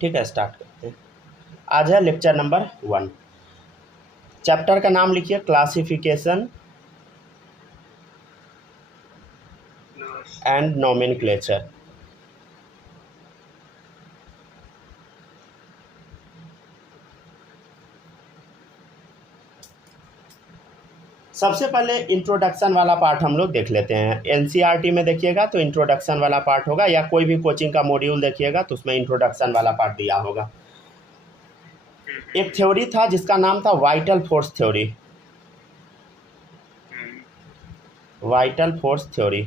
ठीक है, स्टार्ट करते हैं। आज है लेक्चर नंबर 1। चैप्टर का नाम लिखिए क्लासिफिकेशन एंड नोमेनक्लेचर। सबसे पहले इंट्रोडक्शन वाला पार्ट हम लोग देख लेते हैं। एनसीईआरटी में देखिएगा तो इंट्रोडक्शन वाला पार्ट होगा, या कोई भी कोचिंग का मॉड्यूल देखिएगा तो उसमें इंट्रोडक्शन वाला पार्ट दिया होगा। एक थ्योरी था जिसका नाम था vital force theory. Vital force theory,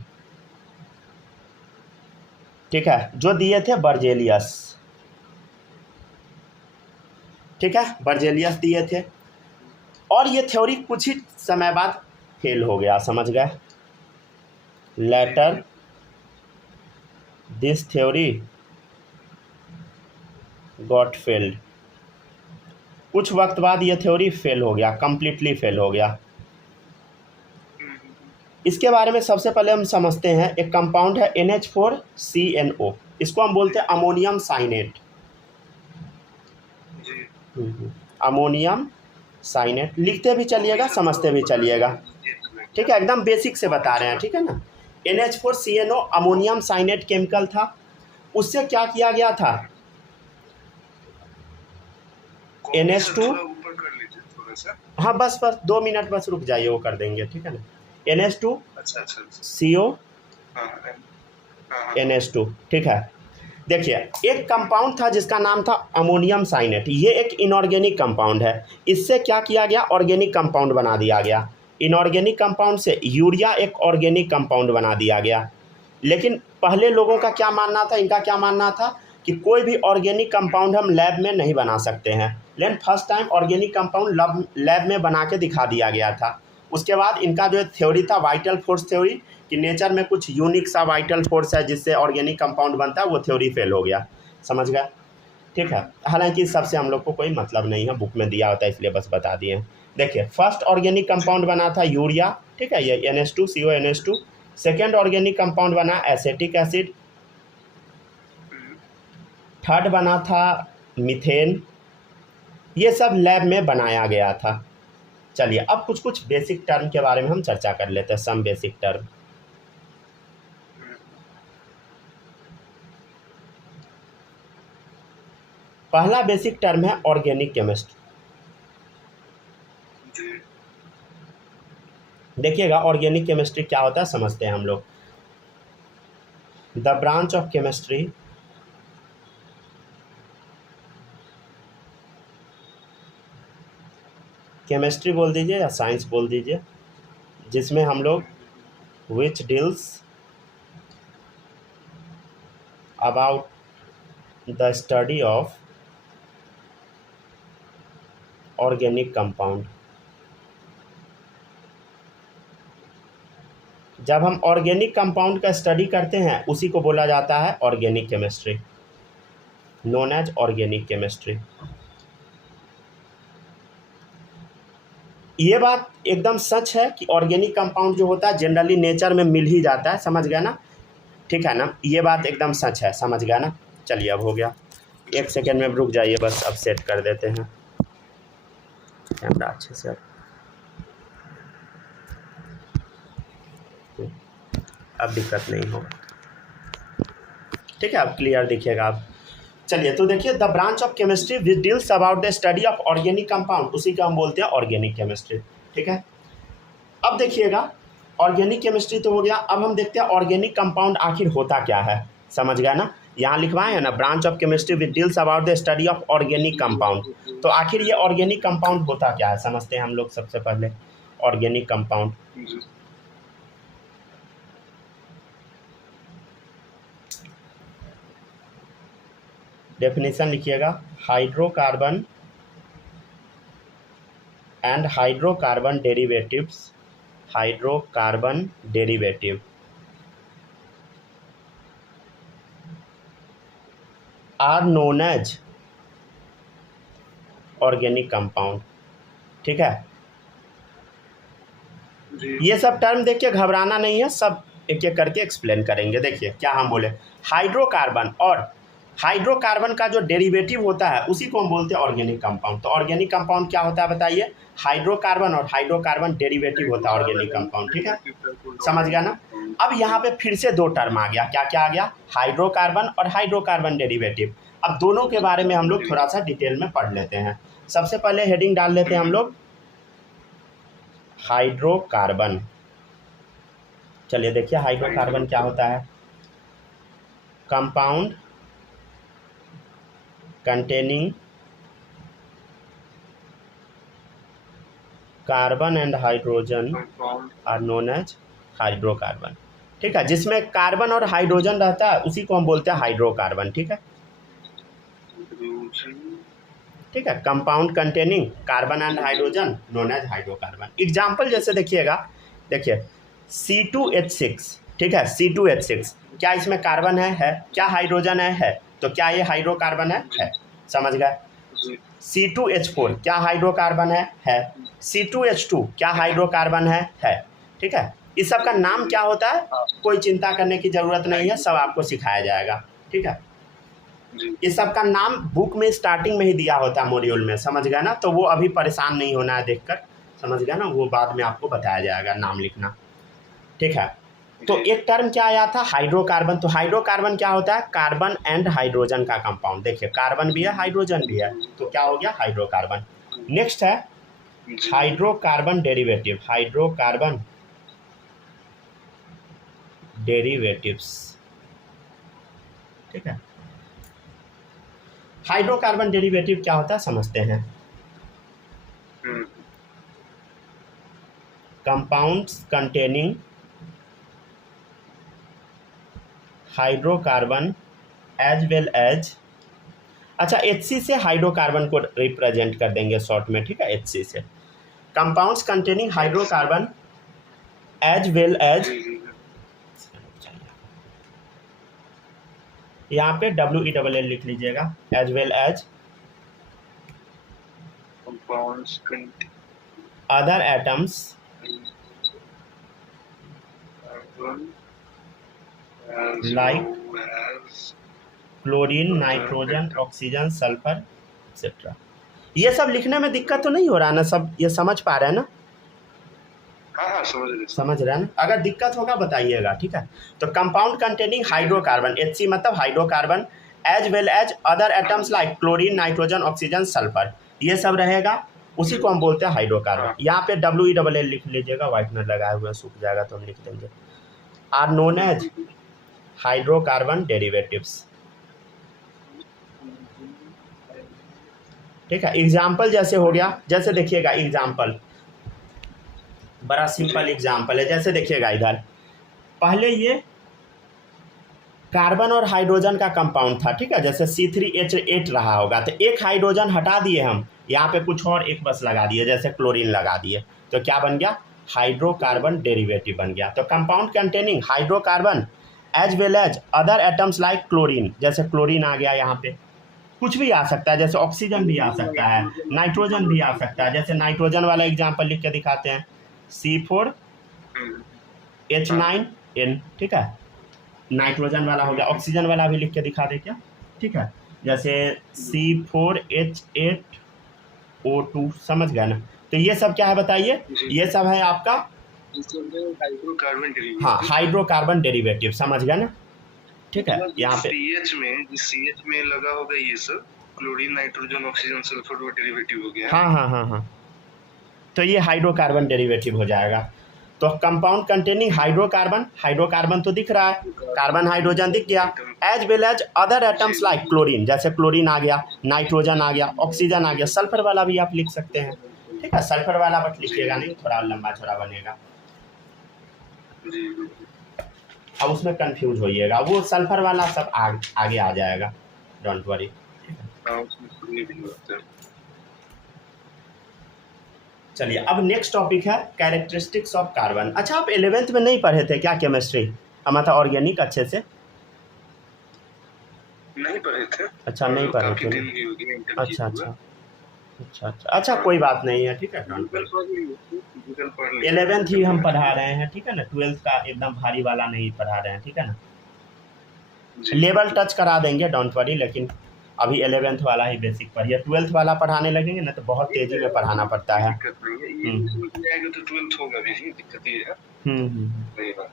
ठीक है, जो दिए थे बर्जेलियस। ठीक है, बर्जेलियस दिए थे, और ये थ्योरी कुछ ही समय बाद फेल हो गया, समझ गए। Later this theory got failed. कुछ वक्त बाद ये थ्योरी फेल हो गया, कंप्लीटली फेल हो गया। इसके बारे में सबसे पहले हम समझते हैं। एक कंपाउंड है NH4CNO, इसको हम बोलते हैं अमोनियम साइनेट। अमोनियम साइनेट लिखते भी चलिएगा, समझते भी चलिएगा, ठीक है, एकदम बेसिक से बता रहे हैं, ठीक है ना। NH4CNO अमोनियम साइनेट केमिकल था। उससे क्या किया गया था, NH2, हाँ बस 2 मिनट बस रुक जाइए, वो कर देंगे, ठीक है ना। NH2 CO NH2, ठीक है। देखिए, एक कंपाउंड था जिसका नाम था अमोनियम साइनेट। ये एक इनऑर्गेनिक कंपाउंड है। इससे क्या किया गया, ऑर्गेनिक कंपाउंड बना दिया गया। इनऑर्गेनिक कंपाउंड से यूरिया एक ऑर्गेनिक कंपाउंड बना दिया गया। लेकिन पहले लोगों का क्या मानना था, इनका क्या मानना था कि कोई भी ऑर्गेनिक कंपाउंड हम लैब में नहीं बना सकते हैं। लेकिन first time organic compound lab में बना के दिखा दिया गया था। उसके बाद इनका जो थ्योरी था वाइटल फोर्स थ्योरी, कि नेचर में कुछ यूनिक सा वाइटल फोर्स है जिससे ऑर्गेनिक कंपाउंड बनता है, वो थ्योरी फेल हो गया, समझ गया, ठीक है। हालांकि इस सबसे हम लोग को कोई मतलब नहीं है, बुक में दिया होता है इसलिए बस बता दिए। देखिए, फर्स्ट ऑर्गेनिक कंपाउंड बना था यूरिया, ठीक है, ये NH2CO NH2। Second organic compound बना एसिटिक एसिड। थर्ड बना था मीथेन। ये सब लैब में बनाया गया था। चलिए, अब कुछ कुछ बेसिक टर्म के बारे में हम चर्चा कर लेते हैं, सम बेसिक टर्म। पहला बेसिक टर्म है ऑर्गेनिक केमिस्ट्री। देखिएगा, ऑर्गेनिक केमिस्ट्री क्या होता है समझते हैं हम लोग। The branch of chemistry chemistry बोल दीजिए या साइंस बोल दीजिए, जिसमें हम लोग which deals about the study of organic compound. जब हम ऑर्गेनिक कंपाउंड का स्टडी करते हैं उसी को बोला जाता है organic chemistry, known as organic chemistry. ये बात एकदम सच है कि ऑर्गेनिक कंपाउंड जो होता है जनरली नेचर में मिल ही जाता है, समझ गया ना, ठीक है ना, ये बात एकदम सच है, समझ गया ना। चलिए, अब हो गया, 1 सेकेंड में रुक जाइए, बस अब सेट कर देते हैं कैमरा अच्छे से। अब दिक्कत नहीं होगा, ठीक है, अब क्लियर दिखिएगा आप। चलिए, तो देखिए, the branch of chemistry which deals about the study of organic compound, उसी को हम बोलते हैं ऑर्गेनिक केमिस्ट्री, ठीक है। अब देखिएगा, ऑर्गेनिक केमिस्ट्री तो हो गया। अब हम देखते हैं ऑर्गेनिक कंपाउंड आखिर होता क्या है, समझ गया ना। यहाँ लिखवाए है ना, branch of chemistry which deals about the study of organic compound. तो आखिर ये ऑर्गेनिक कंपाउंड होता क्या है, समझते हैं हम लोग सबसे पहले। ऑर्गेनिक कंपाउंड, डेफिनेशन लिखिएगा, hydrocarbon and hydrocarbon derivatives, hydrocarbon derivative are known as organic compound, ठीक है। ये सब टर्म देखिए, घबराना नहीं है, सब एक एक करके एक्सप्लेन करेंगे। देखिए क्या हम बोले, हाइड्रोकार्बन और हाइड्रोकार्बन का जो डेरिवेटिव होता है उसी को हम बोलते हैं ऑर्गेनिक कंपाउंड। तो ऑर्गेनिक कंपाउंड क्या होता है बताइए? हाइड्रोकार्बन, और हाइड्रोकार्बन डेरिवेटिव होता है ऑर्गेनिक कंपाउंड। ठीक है, समझ गया ना? अब यहाँ पे फिर से दो टर्म आ गया, क्या क्या आ गया? हाइड्रोकार्बन और हाइड्रोकार्बन डेरिवेटिव। अब दोनों के बारे में हम लोग थोड़ा सा डिटेल में पढ़ लेते हैं। सबसे पहले हेडिंग डाल लेते हैं हम लोग हाइड्रोकार्बन। चलिए देखिए हाइड्रोकार्बन क्या होता है? Compound containing carbon and hydrogen are known as hydrocarbon. ठीक है, जिसमें कार्बन और हाइड्रोजन रहता है उसी को हम बोलते हैं हाइड्रोकार्बन। ठीक है, ठीक है, compound containing carbon and hydrogen known as hydrocarbon. Example जैसे देखिएगा, देखिए C2H6, ठीक है, C2H6 क्या इसमें कार्बन है? क्या हाइड्रोजन है? तो क्या ये हाइड्रोकार्बन है? समझ गए? C2H4 क्या हाइड्रोकार्बन है? C2H2 क्या हाइड्रोकार्बन है? ठीक है, इस सब का नाम क्या होता है कोई चिंता करने की ज़रूरत नहीं है, सब आपको सिखाया जाएगा। ठीक है, इस सब का नाम बुक में स्टार्टिंग में ही दिया होता है मॉड्यूल में, समझ गया ना? तो वो अभी परेशान नहीं होना है देखकर, समझ गया ना? वो बाद में आपको बताया जाएगा नाम लिखना। ठीक है, तो एक टर्म क्या आया था? हाइड्रोकार्बन। तो हाइड्रोकार्बन क्या होता है? कार्बन एंड हाइड्रोजन का कंपाउंड। देखिए कार्बन भी है, हाइड्रोजन भी है, तो क्या हो गया? हाइड्रोकार्बन। नेक्स्ट है हाइड्रोकार्बन डेरिवेटिव। Hydrocarbon derivatives. ठीक है, हाइड्रोकार्बन डेरिवेटिव क्या होता है समझते हैं। Compounds containing hydrocarbon as well as, अच्छा HC से हाइड्रोकार्बन को रिप्रेजेंट कर देंगे शॉर्ट में। ठीक है, HC से compounds containing hydrocarbon as well as, यहाँ पे WELL लिख लीजिएगा, as well as other atoms like chlorine, nitrogen, oxygen, sulphur etcetera. ये सब लिखने में दिक्कत तो नहीं हो रहा ना? सब ये समझ पा रहे हैं ना? हाँ, समझ रहे हैं ना? अगर दिक्कत होगा बताइएगा। ठीक है, तो कंपाउंड कंटेनिंग हाइड्रोकार्बन, HC मतलब hydrocarbon, as well as other atoms like chlorine, nitrogen, oxygen, sulphur, ये सब रहेगा, उसी को हम बोलते हैं हाइड्रोकार्बन। यहाँ पे WELL लिख लीजिएगा, व्हाइटनर लगाए हुए सूख जाएगा तो हम लिख देंगे, are known as hydrocarbon derivatives. ठीक है, एग्जाम्पल जैसे हो गया, जैसे देखिएगा एग्जाम्पल बड़ा सिंपल एग्जाम्पल है। जैसे देखिएगा इधर पहले ये कार्बन और हाइड्रोजन का कंपाउंड था। ठीक है, जैसे C3H8 रहा होगा, तो एक हाइड्रोजन हटा दिए हम, यहाँ पे कुछ और एक बस लगा दिए, जैसे क्लोरीन लगा दिए, तो क्या बन गया? हाइड्रोकार्बन डेरिवेटिव बन गया। तो compound containing hydrocarbon as well as other atoms like chlorine, जैसे क्लोरीन आ गया, यहाँ पे कुछ भी आ सकता है, जैसे ऑक्सीजन भी आ सकता है, नाइट्रोजन भी आ सकता है। जैसे नाइट्रोजन वाला एग्जाम्पल लिख के दिखाते हैं, C4H9N। ठीक है, नाइट्रोजन वाला हो गया। ऑक्सीजन वाला भी लिख के दिखा दे क्या? ठीक है, जैसे C4H8O2, समझ गया ना? तो ये सब क्या है बताइए? ये सब है आपका हाइड्रोकार्बन डेरिवेटिव। हाँ, हाइड्रोकार्बन डेरिवेटिव, समझ गया ना? ठीक है, यहाँ पे CH में लगा होगा ये सब, क्लोरीन, नाइट्रोजन, ऑक्सीजन, सल्फर वो डेरिवेटिव हो गया। हाँ, तो ये हाइड्रोकार्बन डेरिवेटिव हो जाएगा। तो कंपाउंड कंटेनिंग हाइड्रोकार्बन, हाइड्रोकार्बन तो दिख रहा है, कार्बन हाइड्रोजन दिख गया, as well as other atoms like chlorine, जैसे क्लोरीन आ गया, नाइट्रोजन आ गया, ऑक्सीजन आ गया, सल्फर वाला भी आप लिख सकते हैं। ठीक है, सल्फर वाला बट लिखिएगा नहीं, थोड़ा लंबा चौड़ा बनेगा, अब उसमें कंफ्यूज होइएगा, वो सल्फर वाला सब आगे आ जाएगा, डोंट वरी। चलिए अब नेक्स्ट टॉपिक है कैरेक्टरिस्टिक्स ऑफ कार्बन। अच्छा, आप 11th में नहीं पढ़े थे क्या केमिस्ट्री? हमारा ऑर्गेनिक अच्छे से नहीं पढ़े थे। अच्छा, नहीं पढ़े थे। अच्छा, कोई बात नहीं है। ठीक है, 11th ही हम पढ़ा रहे हैं। ठीक है ना, 12th का एकदम भारी वाला नहीं पढ़ा रहे हैं। ठीक है ना, जी लेवल टच करा देंगे, डोंट वरी, लेकिन अभी 11th वाला ही बेसिक पढ़िए, 12th वाला पढ़ाने लगेंगे ना तो बहुत तेज़ी में पढ़ाना पड़ता है। दिक्कत नहीं है, ये इसमें भी आएगा तो 12th होगा भी, दिक्कत ये है। सही बात।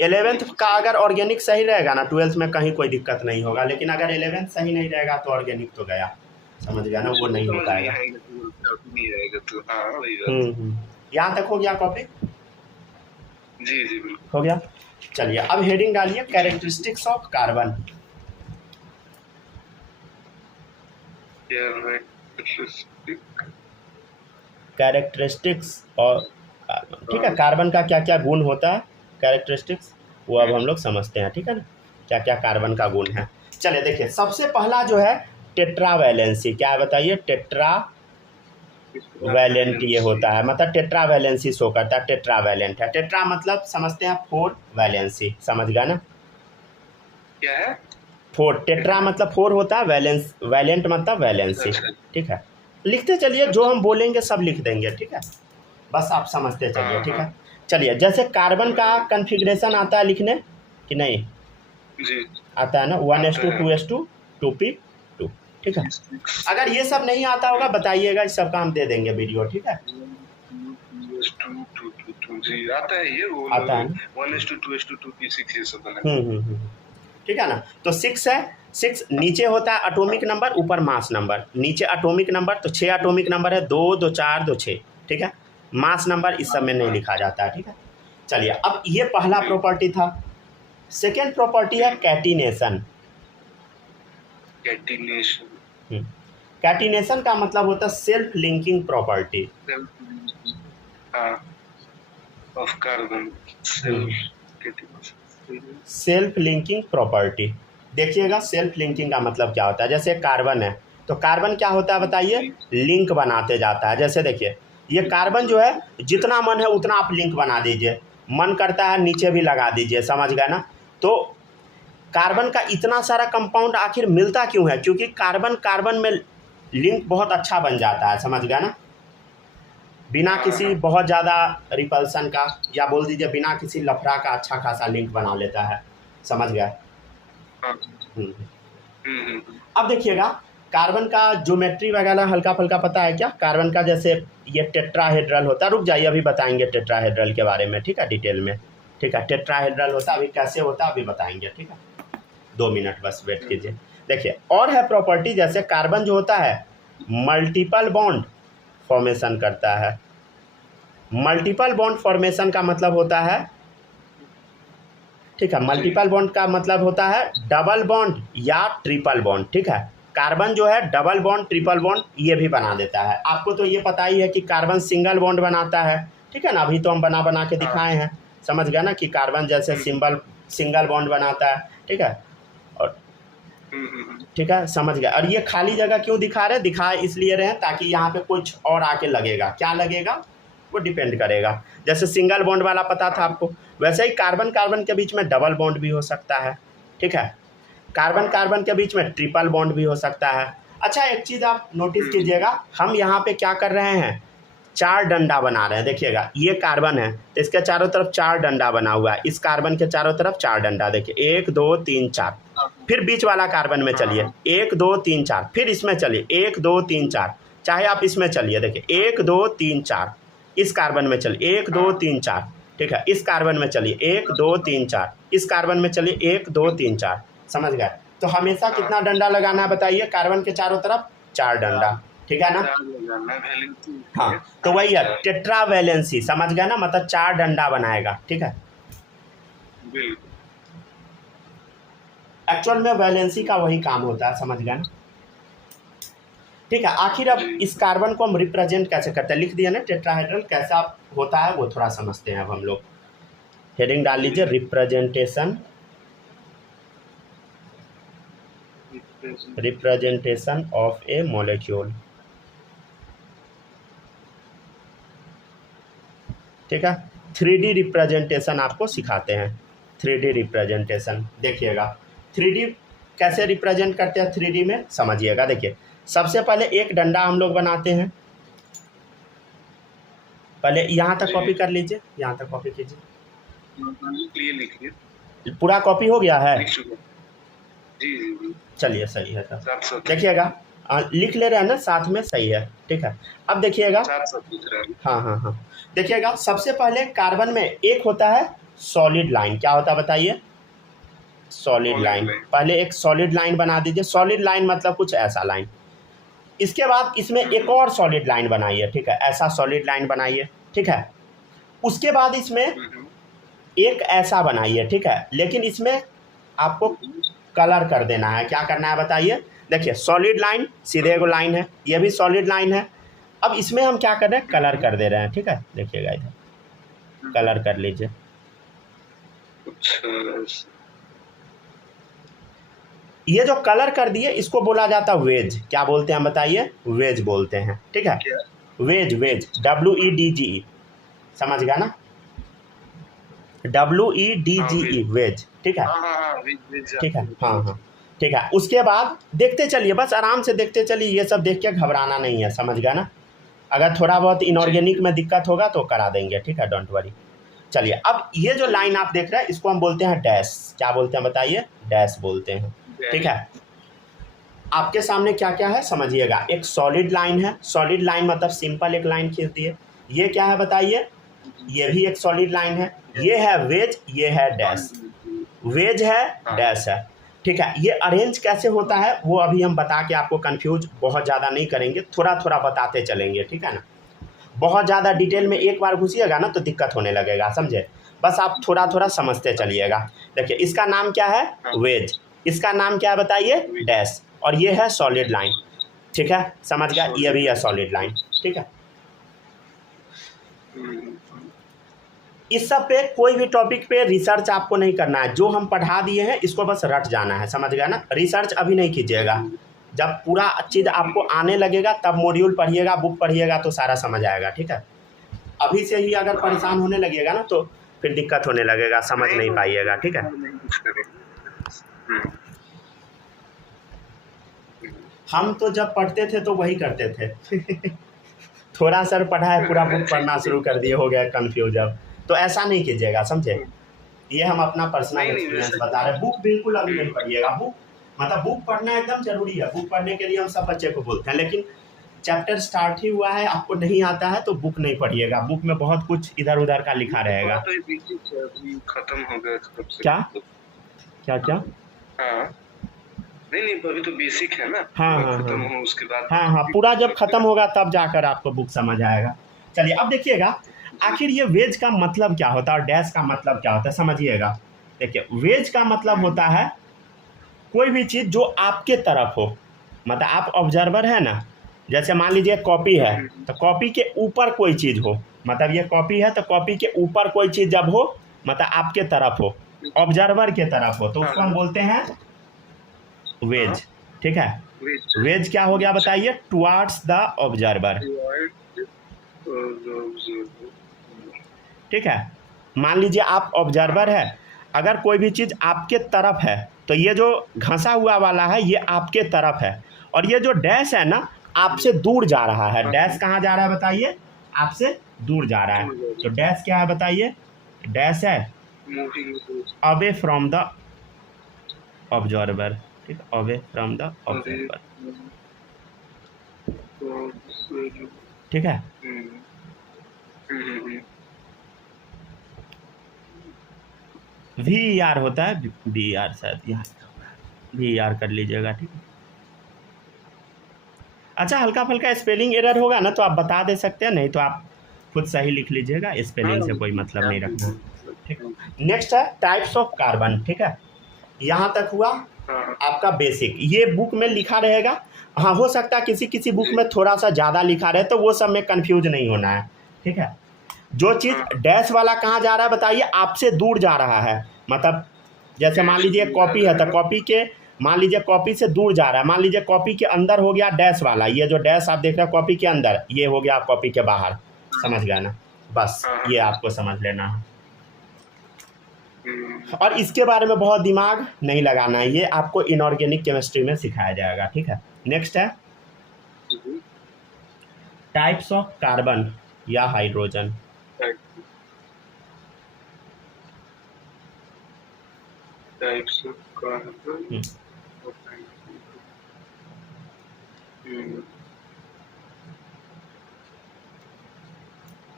11th का अगर ऑर्गेनिक सही रहेगा ना 12th में कहीं कोई दिक्कत नहीं होगा, लेकिन अगर 11th सही नहीं रहेगा तो ऑर्गेनिक तो गया, समझ गया ना, वो नहीं हो पाएगा। नहीं आएगा तो हाँ वही बात। यहाँ तक हो गया कॉपी? जी जी बिल्कुल हो गया। चलिए अब हेडिंग डालिए कैरेक्टरिस्टिक्स ऑफ कार्बन। कैरेक्टरिस्टिक्स और कार्बन, ठीक है, कार्बन का क्या क्या गुण होता है, कैरेक्टरिस्टिक्स वो अब हम लोग समझते हैं, ठीक है ना, क्या क्या कार्बन का गुण है। चलिए देखिए, सबसे पहला जो है टेट्रावैलेंसी, क्या है बताइए, टेट्रावैलेंट ये होता है, मतलब टेट्रावैलेंसी शो करता है, टेट्रावैलेंट है। टेट्रा मतलब समझते हैं 4 वैलेंसी, समझ गया ना, क्या है 4, टेट्रा मतलब 4 होता है, वैलेंस वैलेंट मतलब वैलेंसी, ठीक है। लिखते चलिए, जो हम बोलेंगे सब लिख देंगे, ठीक है, बस आप समझते चलिए, ठीक है। चलिए जैसे कार्बन का कन्फिग्रेशन आता है लिखने कि नहीं, जी आता है ना, 1s2 2s2 2p2, ठीक है। अगर ये सब नहीं आता होगा बताइएगा, इस सब का हम दे देंगे वीडियो, ठीक है। जी आता है ये, वो आता है ना, 1s2 2s2 2p6 ये सब बना। ठीक है ना। तो 6 है, 6 नीचे होता है एटॉमिक नंबर, ऊपर मास नंबर, नीचे एटॉमिक नंबर, तो 6 एटॉमिक नंबर है, 2 2 4 2 6, ठीक है। मास नंबर इस सब में नहीं लिखा जाता है, ठीक है। चलिए अब ये पहला प्रॉपर्टी था। सेकेंड प्रॉपर्टी है कैटिनेशन। कैटिनेशन का मतलब होता है self linking property of carbon, self linking property. देखिएगा सेल्फ लिंकिंग का मतलब क्या होता है, जैसे कार्बन है तो कार्बन क्या होता है बताइए, लिंक बनाते जाता है। जैसे देखिए ये कार्बन जो है, जितना मन है उतना आप लिंक बना दीजिए, मन करता है नीचे भी लगा दीजिए, समझ गए ना। तो कार्बन का इतना सारा कंपाउंड आखिर मिलता क्यों है, क्योंकि कार्बन कार्बन में लिंक बहुत अच्छा बन जाता है, समझ गया ना, बिना किसी बहुत ज़्यादा रिपल्सन का, या बोल दीजिए बिना किसी लफड़ा का अच्छा खासा लिंक बना लेता है, समझ गए। अब देखिएगा कार्बन का ज्योमेट्री वगैरह हल्का फुल्का पता है क्या, कार्बन का जैसे ये टेट्राहेड्रल होता है, रुक जाइए अभी बताएंगे टेट्राहेड्रल के बारे में, ठीक है, डिटेल में, ठीक है। टेट्राहेड्रल होता है, अभी कैसे होता है अभी बताएंगे, ठीक है, 2 मिनट बस वेट कीजिए। देखिए और है प्रॉपर्टी, जैसे कार्बन जो होता है मल्टीपल बॉन्ड फॉर्मेशन करता है। मल्टीपल बॉन्ड फॉर्मेशन का मतलब होता है, ठीक है, मल्टीपल बॉन्ड का मतलब होता है डबल बॉन्ड या ट्रिपल बॉन्ड, ठीक है। कार्बन जो है डबल बॉन्ड ट्रिपल बॉन्ड ये भी बना देता है। आपको तो ये पता ही है कि कार्बन सिंगल बॉन्ड बनाता है, ठीक है ना, अभी तो हम बना के दिखाए हैं, समझ गया ना, कि कार्बन जैसे सिंगल बॉन्ड बनाता है, ठीक है, और ठीक है, समझ गया। और ये खाली जगह क्यों दिखा इसलिए रहे ताकि यहाँ पे कुछ और आके लगेगा, क्या लगेगा वो डिपेंड करेगा। जैसे सिंगल बॉन्ड वाला पता था आपको, वैसे ही कार्बन कार्बन के बीच में डबल बॉन्ड भी हो सकता है, ठीक है, कार्बन कार्बन के बीच में ट्रिपल बॉन्ड भी हो सकता है। अच्छा एक चीज़ आप नोटिस कीजिएगा, हम यहाँ पे क्या कर रहे हैं, 4 डंडा बना रहे हैं। देखिएगा ये कार्बन है तो इसके चारों तरफ 4 डंडा बना हुआ है, इस कार्बन के चारों तरफ 4 डंडा, देखिए 1 2 3 4। फिर बीच वाला कार्बन में चलिए 1 2 3 4, फिर इसमें चलिए 1 2 3 4, चाहे आप इसमें चलिए, देखिए 1 2 3 4, इस कार्बन में चलिए 1 2 3 4, ठीक है, इस कार्बन में चलिए 1 2 3 4, इस कार्बन में चलिए 1 2 3 4, समझ गए। तो हमेशा कितना डंडा लगाना है बताइए, कार्बन के चारों तरफ 4 डंडा, ठीक है ना। हाँ तो वही है टेट्रावैलेंसी, समझ गया ना, मतलब 4 डंडा बनाएगा, ठीक है। एक्चुअल में वैलेंसी का वही काम होता है, समझ गया ना, ठीक है। आखिर अब इस कार्बन को हम रिप्रेजेंट कैसे करते हैं, लिख दिया ना टेट्राहेड्रल कैसा होता है वो थोड़ा समझते हैं अब हम लोग। हेडिंग डाल लीजिए रिप्रेजेंटेशन ऑफ ए मॉलिक्यूल, ठीक है। 3D रिप्रेजेंटेशन आपको सिखाते हैं, 3D रिप्रेजेंटेशन देखिएगा, 3D कैसे रिप्रेजेंट करते हैं 3D में समझिएगा। देखिए सबसे पहले एक डंडा हम लोग बनाते हैं, पहले यहाँ तक कॉपी कर लीजिए, यहाँ तक कॉपी कीजिए, पूरा कॉपी हो गया है, जी जी जी, चलिए सही है सर। 700 देखिएगा लिख ले रहे हैं ना साथ में, सही है, ठीक है। अब देखिएगा, 700 पूछ रहे हैं। हाँ हाँ हाँ, देखिएगा सबसे पहले कार्बन में एक होता है सॉलिड लाइन, क्या होता है बताइए? Solid Solid line. line। पहले एक सॉलिड लाइन बना दीजिए, सॉलिड लाइन मतलब कुछ ऐसा लाइन। इसके बाद इसमें एक और सॉलिड लाइन बनाइए, ठीक है, ऐसा सॉलिड लाइन बनाइए, ठीक है। उसके बाद इसमें एक ऐसा बनाइए, ठीक है, लेकिन इसमें आपको कलर कर देना है। क्या करना है बताइए? देखिए सॉलिड लाइन सीधे एगो लाइन है, ये भी सॉलिड लाइन है। अब इसमें हम क्या कर रहे हैं? कलर कर दे रहे हैं, ठीक है। देखिएगा इधर कलर कर लीजिए। अच्छा, ये जो कलर कर दिए इसको बोला जाता है वेज। क्या बोलते हैं बताइए? वेज बोलते हैं, ठीक है। क्या? वेज, वेज, WEDGE, समझ गया ना? हाँ WEDGE, वेज, ठीक है, हाँ हाँ हाँ, वेज ठीक है, हाँ हाँ, ठीक है। उसके बाद देखते चलिए, बस आराम से देखते चलिए, ये सब देख के घबराना नहीं है, समझ गया ना? अगर थोड़ा बहुत इनऑर्गेनिक में दिक्कत होगा तो करा देंगे, ठीक है, डोंट वरी। चलिए, अब ये जो लाइन आप देख रहे हैं इसको हम बोलते हैं डैश। क्या बोलते हैं बताइए? डैश बोलते हैं, ठीक है। आपके सामने क्या क्या है समझिएगा। एक सॉलिड लाइन है, सॉलिड लाइन मतलब सिंपल एक लाइन खींच दिए। ये क्या है बताइए? ये भी एक सॉलिड लाइन है। ये है वेज, ये है डैश। वेज है, डैश है, ठीक है। ये अरेंज कैसे होता है वो अभी हम बता के आपको कंफ्यूज बहुत ज़्यादा नहीं करेंगे, थोड़ा थोड़ा बताते चलेंगे, ठीक है ना। बहुत ज़्यादा डिटेल में एक बार घुसिएगा ना तो दिक्कत होने लगेगा, समझे? बस आप थोड़ा थोड़ा समझते चलिएगा। देखिए इसका नाम क्या है? वेज। इसका नाम क्या है बताइए? डैश। और ये है सॉलिड लाइन, ठीक है, समझ गया? ये भी है सॉलिड लाइन, ठीक है। इस सब पे कोई भी टॉपिक पे रिसर्च आपको नहीं करना है, जो हम पढ़ा दिए हैं इसको बस रट जाना है, समझ गया ना? रिसर्च अभी नहीं कीजिएगा। जब पूरा चीज़ आपको आने लगेगा तब मॉड्यूल पढ़िएगा, बुक पढ़िएगा तो सारा समझ आएगा, ठीक है। अभी से ही अगर परेशान होने लगेगा ना तो फिर दिक्कत होने लगेगा, समझ नहीं पाइएगा, ठीक है। हम तो जब पढ़ते थे तो वही करते थे थोड़ा सर पढ़ा है, पूरा बुक पढ़ना शुरू कर दिए, हो गया कन्फ्यूज अब। तो ऐसा नहीं कीजिएगा, समझे? ये हम अपना पर्सनल एक्सपीरियंस बता रहे हैं। बुक बिल्कुल अभी नहीं पढ़िएगा। बुक मतलब बुक पढ़ना एकदम जरूरी है, बुक पढ़ने के लिए हम सब बच्चे को बोलते हैं, लेकिन चैप्टर स्टार्ट ही हुआ है, आपको नहीं आता है तो बुक नहीं पढ़िएगा। बुक में बहुत कुछ इधर उधर का लिखा रहेगा। तो ये खत्म हो गया तब से। क्या क्या क्या? हाँ नहीं अभी तो बेसिक है ना। हाँ हाँ खत्म हाँ हो उसके बाद। हाँ हाँ, पूरा जब खत्म होगा तब जाकर आपको बुक समझ आएगा। चलिए अब देखिएगा आखिर ये वेज का मतलब क्या होता है और डैश का मतलब क्या होता है, समझिएगा। देखिए वेज का मतलब होता है कोई भी चीज़ जो आपके तरफ हो, मतलब आप ऑब्जर्वर है ना, जैसे मान लीजिए कॉपी है तो कॉपी के ऊपर कोई चीज़ हो, मतलब ये कॉपी है तो कॉपी के ऊपर कोई चीज़ जब हो मतलब आपके तरफ हो, ऑब्जर्वर के तरफ हो, तो उसको हम बोलते हैं वेज, ठीक है। वेज क्या हो गया बताइए? टुवार्ड्स द ऑब्जर्वर, ठीक है। मान लीजिए आप ऑब्जर्वर है, अगर कोई भी चीज़ आपके तरफ है तो ये जो घसा हुआ वाला है ये आपके तरफ है, और ये जो डैश है ना आपसे दूर जा रहा है। डैश कहाँ जा रहा है बताइए? आपसे दूर जा रहा है। तो डैश क्या है बताइए? डैश है अवे फ्रॉम द ऑब्जर्वर, ठीक है, अवे फ्रॉम द ऑब्जर्वर, ठीक है। VER होता है, BER शायद यहाँ VER कर लीजिएगा, ठीक है। अच्छा हल्का फुल्का स्पेलिंग एरर होगा ना तो आप बता दे सकते हैं, नहीं तो आप खुद सही लिख लीजिएगा, स्पेलिंग से कोई मतलब नहीं रखना, ठीक। नेक्स्ट है टाइप्स ऑफ कार्बन, ठीक है। यहाँ तक हुआ आपका बेसिक, ये बुक में लिखा रहेगा। हाँ हो सकता है किसी किसी बुक में थोड़ा सा ज़्यादा लिखा रहे तो वो सब में कंफ्यूज नहीं होना है, ठीक है। जो चीज़ डैश वाला कहाँ जा रहा है बताइए? आपसे दूर जा रहा है, मतलब जैसे मान लीजिए कॉपी है तो कॉपी के, मान लीजिए कॉपी से दूर जा रहा है, मान लीजिए कॉपी के अंदर हो गया डैश वाला, ये जो डैश आप देख रहे हैं कॉपी के अंदर, ये हो गया कॉपी के बाहर, समझ गया ना? बस ये आपको समझ लेना है, और इसके बारे में बहुत दिमाग नहीं लगाना है, ये आपको इनऑर्गेनिक केमिस्ट्री में सिखाया जाएगा, ठीक है। नेक्स्ट है टाइप्स ऑफ कार्बन या हाइड्रोजन।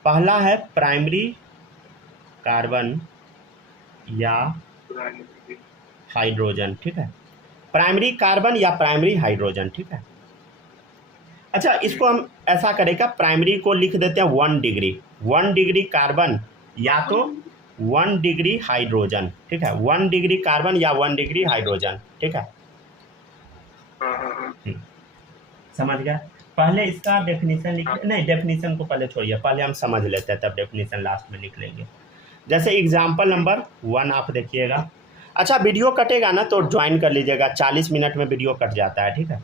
पहला है प्राइमरी कार्बन या हाइड्रोजन, ठीक है, प्राइमरी कार्बन या प्राइमरी हाइड्रोजन, ठीक है। अच्छा, इसको हम ऐसा करेगा, प्राइमरी को लिख देते हैं 1 डिग्री, 1 डिग्री कार्बन या तो 1 डिग्री हाइड्रोजन, ठीक है, 1 डिग्री कार्बन या 1 डिग्री हाइड्रोजन, ठीक है। समझ गया। पहले इसका डेफिनेशन लिख, नहीं डेफिनेशन को पहले छोड़िए, पहले हम समझ लेते हैं तब डेफिनेशन लास्ट में लिख लेंगे। जैसे एग्जाम्पल नंबर 1 आप देखिएगा। अच्छा, वीडियो कटेगा ना तो ज्वाइन कर लीजिएगा, 40 मिनट में वीडियो कट जाता है, ठीक है,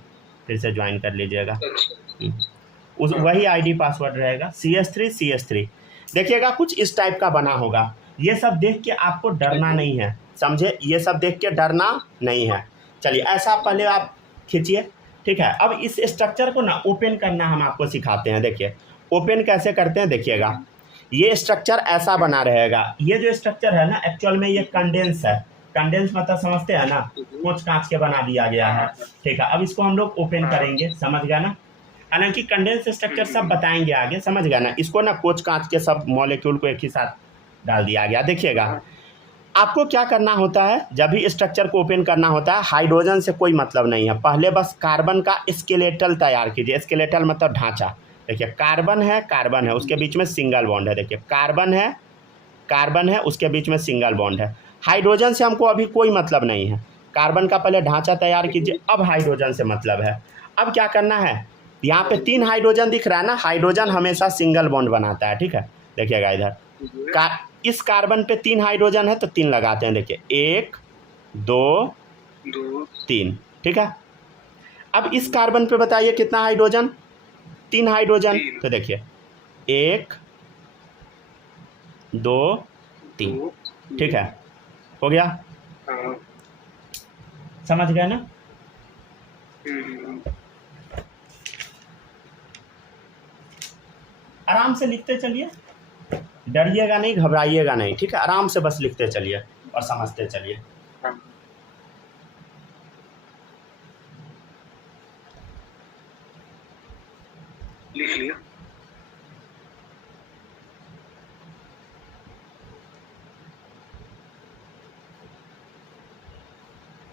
फिर से ज्वाइन कर लीजिएगा। उस वही आईडी पासवर्ड रहेगा, CS3 देखिएगा कुछ इस टाइप का बना होगा। ये सब देख के आपको डरना नहीं है, समझे, ये सब देख के डरना नहीं है। चलिए ऐसा पहले आप खींचिए, ठीक है। अब इस स्ट्रक्चर को ना ओपन करना हम आपको सिखाते हैं। देखिए ओपन कैसे करते हैं, देखिएगा ये स्ट्रक्चर ऐसा बना रहेगा। ये जो स्ट्रक्चर है ना एक्चुअल में ये कंडेंस है, कंडेंस मतलब समझते हैं ना, कोच कांच के बना दिया गया है, ठीक है। अब इसको हम लोग ओपन करेंगे, समझ गया ना। हालांकि कंडेंस स्ट्रक्चर सब बताएंगे आगे, समझ गया ना। इसको ना कोच कांच के सब मॉलिक्यूल को एक ही साथ डाल दिया गया। देखिएगा आपको क्या करना होता है, जब भी स्ट्रक्चर को ओपन करना होता है, हाइड्रोजन से कोई मतलब नहीं है, पहले बस कार्बन का स्केलेटल तैयार कीजिए। स्केलेटल मतलब ढांचा। देखिए कार्बन है, उसके बीच में सिंगल बॉन्ड है। देखिए कार्बन है, उसके बीच में सिंगल बॉन्ड है। हाइड्रोजन से हमको अभी कोई मतलब नहीं है, कार्बन का पहले ढांचा तैयार कीजिए, अब हाइड्रोजन से मतलब है। अब क्या करना है, यहाँ पे 3 हाइड्रोजन दिख रहा है ना, हाइड्रोजन हमेशा सिंगल बॉन्ड बनाता है, ठीक है। देखिएगा इधर इस कार्बन पे 3 हाइड्रोजन है तो 3 लगाते हैं। देखिए 1 2 3, ठीक है। अब इस कार्बन पे बताइए कितना हाइड्रोजन, 3 हाइड्रोजन, तो देखिए 1 2 3, ठीक है, हो गया, समझ गए ना। आराम से लिखते चलिए, डरिएगा नहीं, घबराइएगा नहीं, ठीक है, आराम से बस लिखते चलिए और समझते चलिए। लिख लिया,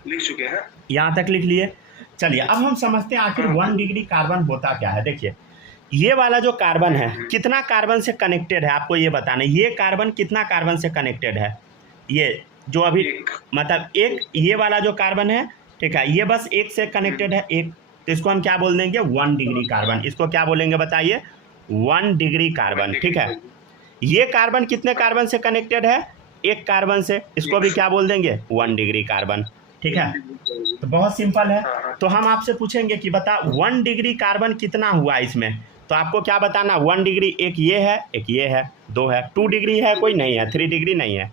लिख चुके हैं, यहाँ तक लिख लिए। चलिए अब हम समझते हैं आखिर 1 डिग्री कार्बन होता क्या है। देखिए ये वाला जो कार्बन है कितना कार्बन से कनेक्टेड है, आपको ये बताना है। ये कार्बन कितना कार्बन से कनेक्टेड है, ये जो अभी मतलब एक, ये वाला जो कार्बन है, ठीक है, ये बस एक से कनेक्टेड है, एक, तो इसको हम क्या बोल देंगे, 1 डिग्री कार्बन। इसको क्या बोलेंगे बताइए, 1 डिग्री कार्बन, ठीक है। ये कार्बन कितने कार्बन से कनेक्टेड है, एक कार्बन से, इसको भी क्या बोल देंगे, 1 डिग्री कार्बन, ठीक है। तो बहुत सिंपल है। तो हम आपसे पूछेंगे कि बता 1 डिग्री कार्बन कितना हुआ इसमें, तो आपको क्या बताना, 1 डिग्री एक ये है, एक ये है, 2 है, 2 डिग्री है, कोई नहीं है, 3 डिग्री नहीं है।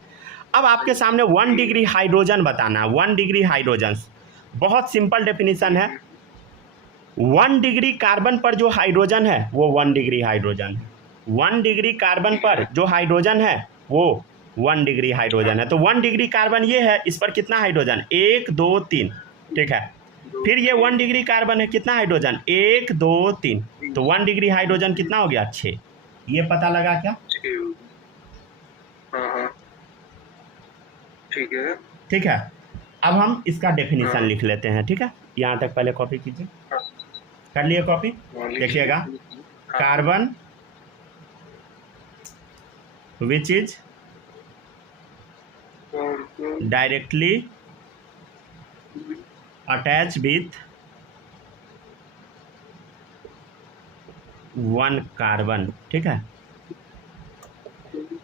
अब आपके सामने 1 डिग्री हाइड्रोजन बताना, 1 डिग्री हाइड्रोजन, बहुत सिंपल डेफिनेशन है। 1 डिग्री कार्बन पर जो हाइड्रोजन है वो 1 डिग्री हाइड्रोजन है, 1 डिग्री कार्बन पर जो हाइड्रोजन है वो 1 डिग्री हाइड्रोजन है। तो 1 डिग्री कार्बन ये है, इस पर कितना हाइड्रोजन, 1 2 3, ठीक है। फिर ये 1 डिग्री कार्बन है, कितना हाइड्रोजन, 1 2 3, तो 1 डिग्री हाइड्रोजन कितना हो गया, 6। ये पता लगा क्या, ठीक है, ठीक है। अब हम इसका डेफिनेशन लिख लेते हैं, ठीक है। यहाँ तक पहले कॉपी कीजिए, कर लिए कॉपी। देखिएगा carbon which is directly attach with 1 carbon, ठीक है।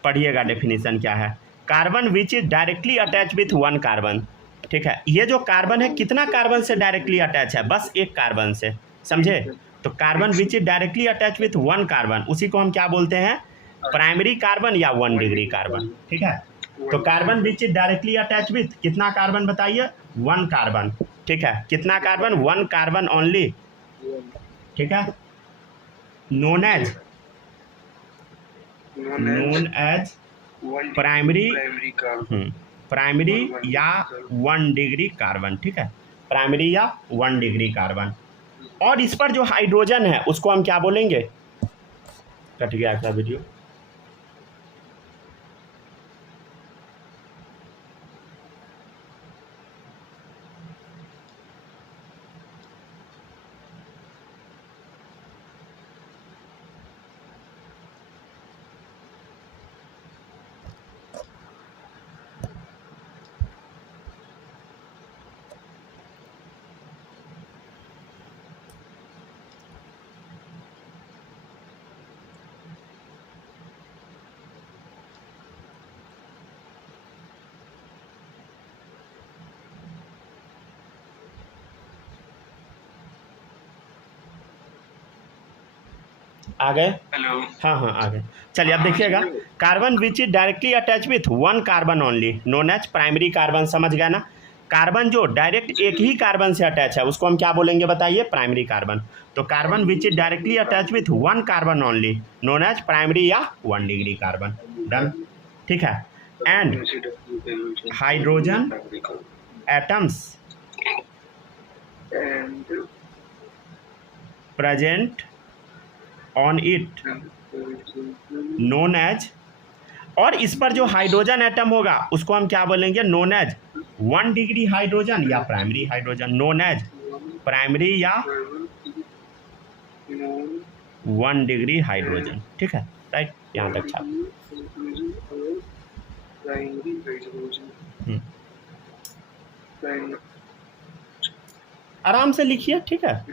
पढ़िएगा डेफिनेशन क्या है, carbon which is directly attach with 1 carbon, ठीक है। ये जो कार्बन है कितना कार्बन से डायरेक्टली अटैच है, बस एक कार्बन से, समझे। तो carbon which is directly attach with 1 carbon, उसी को हम क्या बोलते हैं, प्राइमरी कार्बन या 1 डिग्री कार्बन, ठीक है। तो carbon which is directly attach with कितना कार्बन बताइए, 1 कार्बन, ठीक है। कितना कार्बन, 1 कार्बन ओनली, ठीक है। नोन एज प्राइमरी या 1 डिग्री कार्बन, ठीक है, प्राइमरी या 1 डिग्री कार्बन। और इस पर जो हाइड्रोजन है उसको हम क्या बोलेंगे? कट गया क्या वीडियो? आ गए? हेलो। हाँ हाँ आ गए। चलिए अब देखिएगा, carbon which is directly attach with one carbon only known as primary carbon. समझ गया ना? कार्बन जो डायरेक्ट एक ही कार्बन से अटैच है उसको हम क्या बोलेंगे बताइए? Primary carbon. तो carbon which is directly attach with one carbon only known as primary या 1 डिग्री कार्बन। डन, ठीक है। And hydrogen atoms present on it known as, और इस पर जो हाइड्रोजन एटम होगा उसको हम क्या बोलेंगे? नोन एज 1 डिग्री हाइड्रोजन या primary hydrogen. Known as primary या 1 डिग्री हाइड्रोजन, ठीक है। राइट, यहाँ तक छाप। आराम से लिखिए, ठीक है,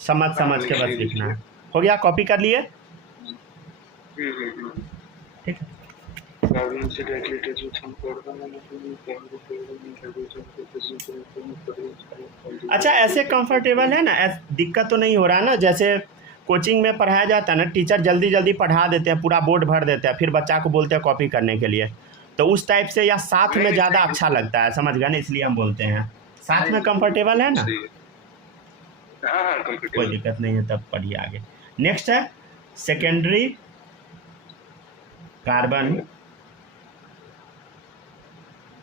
समझ के बस लिखना है। हो गया? कॉपी कर लिए? ठीक है। अच्छा, ऐसे कंफर्टेबल है ना? दिक्कत तो नहीं हो रहा है ना? जैसे कोचिंग में पढ़ाया जाता है ना, टीचर जल्दी जल्दी पढ़ा देते हैं, पूरा बोर्ड भर देते हैं, फिर बच्चा को बोलते हैं कॉपी करने के लिए। तो उस टाइप से या साथ में ज़्यादा अच्छा लगता है, समझ गए ना? इसलिए हम बोलते हैं साथ में कंफर्टेबल है ना? कोई दिक्कत नहीं है, तब पढ़िए आगे। नेक्स्ट है सेकेंडरी कार्बन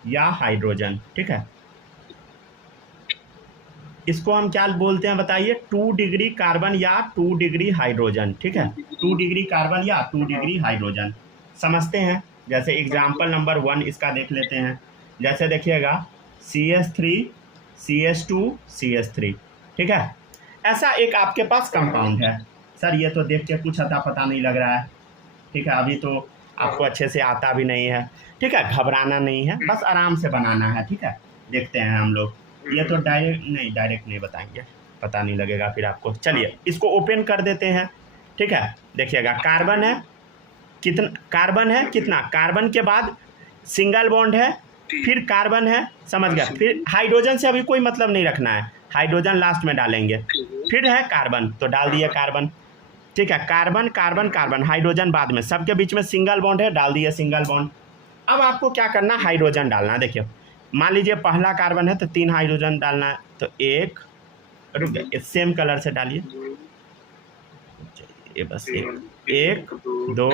या हाइड्रोजन, ठीक है। इसको हम क्या बोलते हैं बताइए? 2 डिग्री कार्बन या 2 डिग्री हाइड्रोजन, ठीक है। 2 डिग्री कार्बन या 2 डिग्री हाइड्रोजन समझते हैं। जैसे एग्जाम्पल नंबर 1 इसका देख लेते हैं। जैसे देखिएगा CH3 CH2 CH3, ठीक है। ऐसा एक आपके पास कंपाउंड है। सर ये तो देख के कुछ अता पता नहीं लग रहा है, ठीक है, अभी तो आपको अच्छे से आता भी नहीं है, ठीक है। घबराना नहीं है, बस आराम से बनाना है, ठीक है। देखते हैं हम लोग। ये तो डायरेक्ट नहीं बताएंगे, पता नहीं लगेगा फिर आपको। चलिए इसको ओपन कर देते हैं, ठीक है। देखिएगा कार्बन है, कितना कार्बन के बाद सिंगल बॉन्ड है, फिर कार्बन है, समझ गया। फिर हाइड्रोजन से अभी कोई मतलब नहीं रखना है, हाइड्रोजन लास्ट में डालेंगे। फिर है कार्बन, तो डाल दिए कार्बन, ठीक है। कार्बन कार्बन कार्बन, हाइड्रोजन बाद में, सबके बीच में सिंगल बॉन्ड है, डाल दिए सिंगल बॉन्ड। अब आपको क्या करना, हाइड्रोजन डालना है। देखिए मान लीजिए पहला कार्बन है तो 3 हाइड्रोजन डालना है, तो एक, रुक गए, सेम कलर से डालिए, ये बस एक 2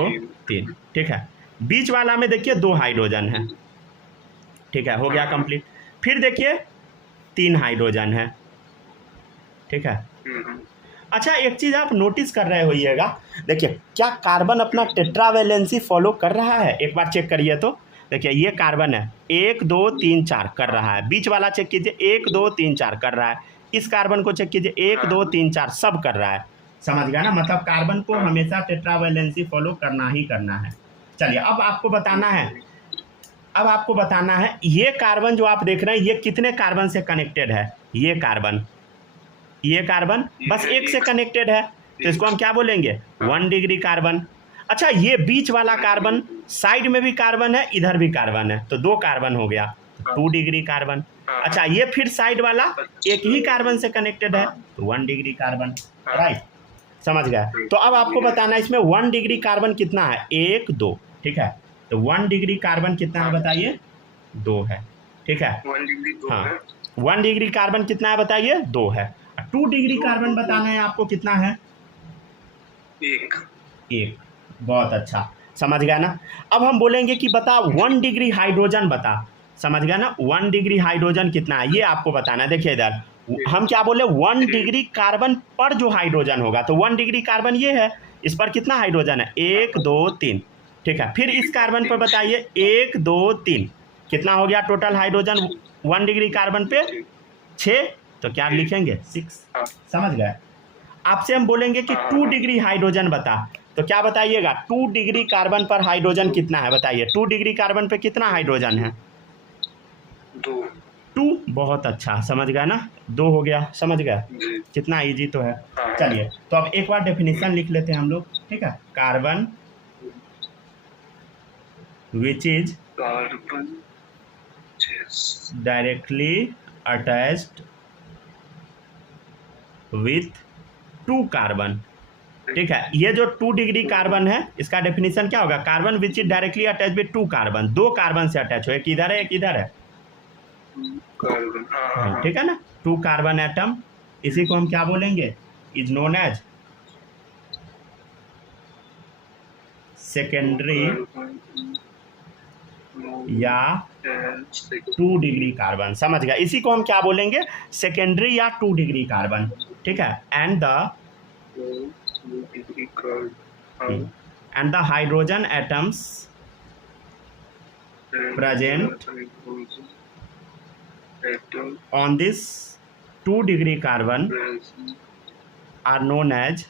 3, ठीक है। बीच वाला में देखिए 2 हाइड्रोजन है, ठीक है, हो गया कंप्लीट। फिर देखिए 3 हाइड्रोजन है, ठीक है। अच्छा एक चीज़ आप नोटिस कर रहे होइएगा, देखिए क्या कार्बन अपना टेट्रावैलेंसी फॉलो कर रहा है? एक बार चेक करिए तो। देखिए ये कार्बन है 1 2 3 4 कर रहा है, बीच वाला चेक कीजिए 1 2 3 4 कर रहा है, इस कार्बन को चेक कीजिए 1 2 3 4 सब कर रहा है, समझ गया ना? मतलब कार्बन को हमेशा टेट्रावैलेंसी फॉलो करना ही करना है। चलिए अब आपको बताना है, ये कार्बन जो आप देख रहे हैं ये कितने कार्बन से कनेक्टेड है? ये कार्बन बस एक से कनेक्टेड है, तो इसको हम क्या बोलेंगे? 1 डिग्री कार्बन। अच्छा ये बीच वाला कार्बन, साइड में भी कार्बन है, इधर भी कार्बन है, तो 2 कार्बन हो गया, 2 डिग्री कार्बन। अच्छा ये फिर साइड वाला एक ही कार्बन से कनेक्टेड है, तो 1 डिग्री कार्बन, राइट, समझ गया। तो अब आपको बताना है इसमें 1 डिग्री कार्बन कितना है? 1 2, ठीक है। तो 1 डिग्री कार्बन कितना है बताइए? 2 है, ठीक है। 1 डिग्री 2 हाँ है। 1 डिग्री कार्बन कितना है बताइए? 2 है। 2 डिग्री कार्बन बताना है आपको कितना है? 1। बहुत अच्छा, समझ गया ना? अब हम बोलेंगे कि बता 1 डिग्री हाइड्रोजन बता, समझ गया ना? 1 डिग्री हाइड्रोजन कितना है ये आपको बताना है। देखिए इधर हम क्या बोले 1 डिग्री कार्बन पर जो हाइड्रोजन होगा, तो 1 डिग्री कार्बन ये है, इस पर कितना हाइड्रोजन है, 1 2 3। ठीक है, फिर इस कार्बन पर बताइए 1 2 3 कितना हो गया टोटल हाइड्रोजन 1 डिग्री कार्बन पे, 6। तो क्या लिखेंगे 6। समझ गए। आपसे हम बोलेंगे कि 2 डिग्री हाइड्रोजन बता, तो क्या बताइएगा 2 डिग्री कार्बन पर हाइड्रोजन कितना है, बताइए 2 डिग्री कार्बन पे कितना हाइड्रोजन है, 2। बहुत अच्छा, समझ गया ना, 2 हो गया, समझ गया कितना इजी तो है। चलिए तो अब एक बार डेफिनेशन लिख लेते हैं हम लोग, ठीक है। Carbon which is directly attached with 2 carbon. ठीक है, ये जो 2 डिग्री कार्बन है इसका डेफिनेशन क्या होगा, carbon which is directly attach with 2 carbon, 2 carbon से अटैच हो, एक इधर है एक इधर है, ठीक है ना। 2 कार्बन एटम, इसी को हम क्या बोलेंगे, इज नोन एज सेकेंडरी या 2 डिग्री कार्बन। समझ गया, इसी को हम क्या बोलेंगे, सेकेंडरी या 2 डिग्री कार्बन। ठीक है, and the hydrogen atoms present on this 2 degree carbon are known as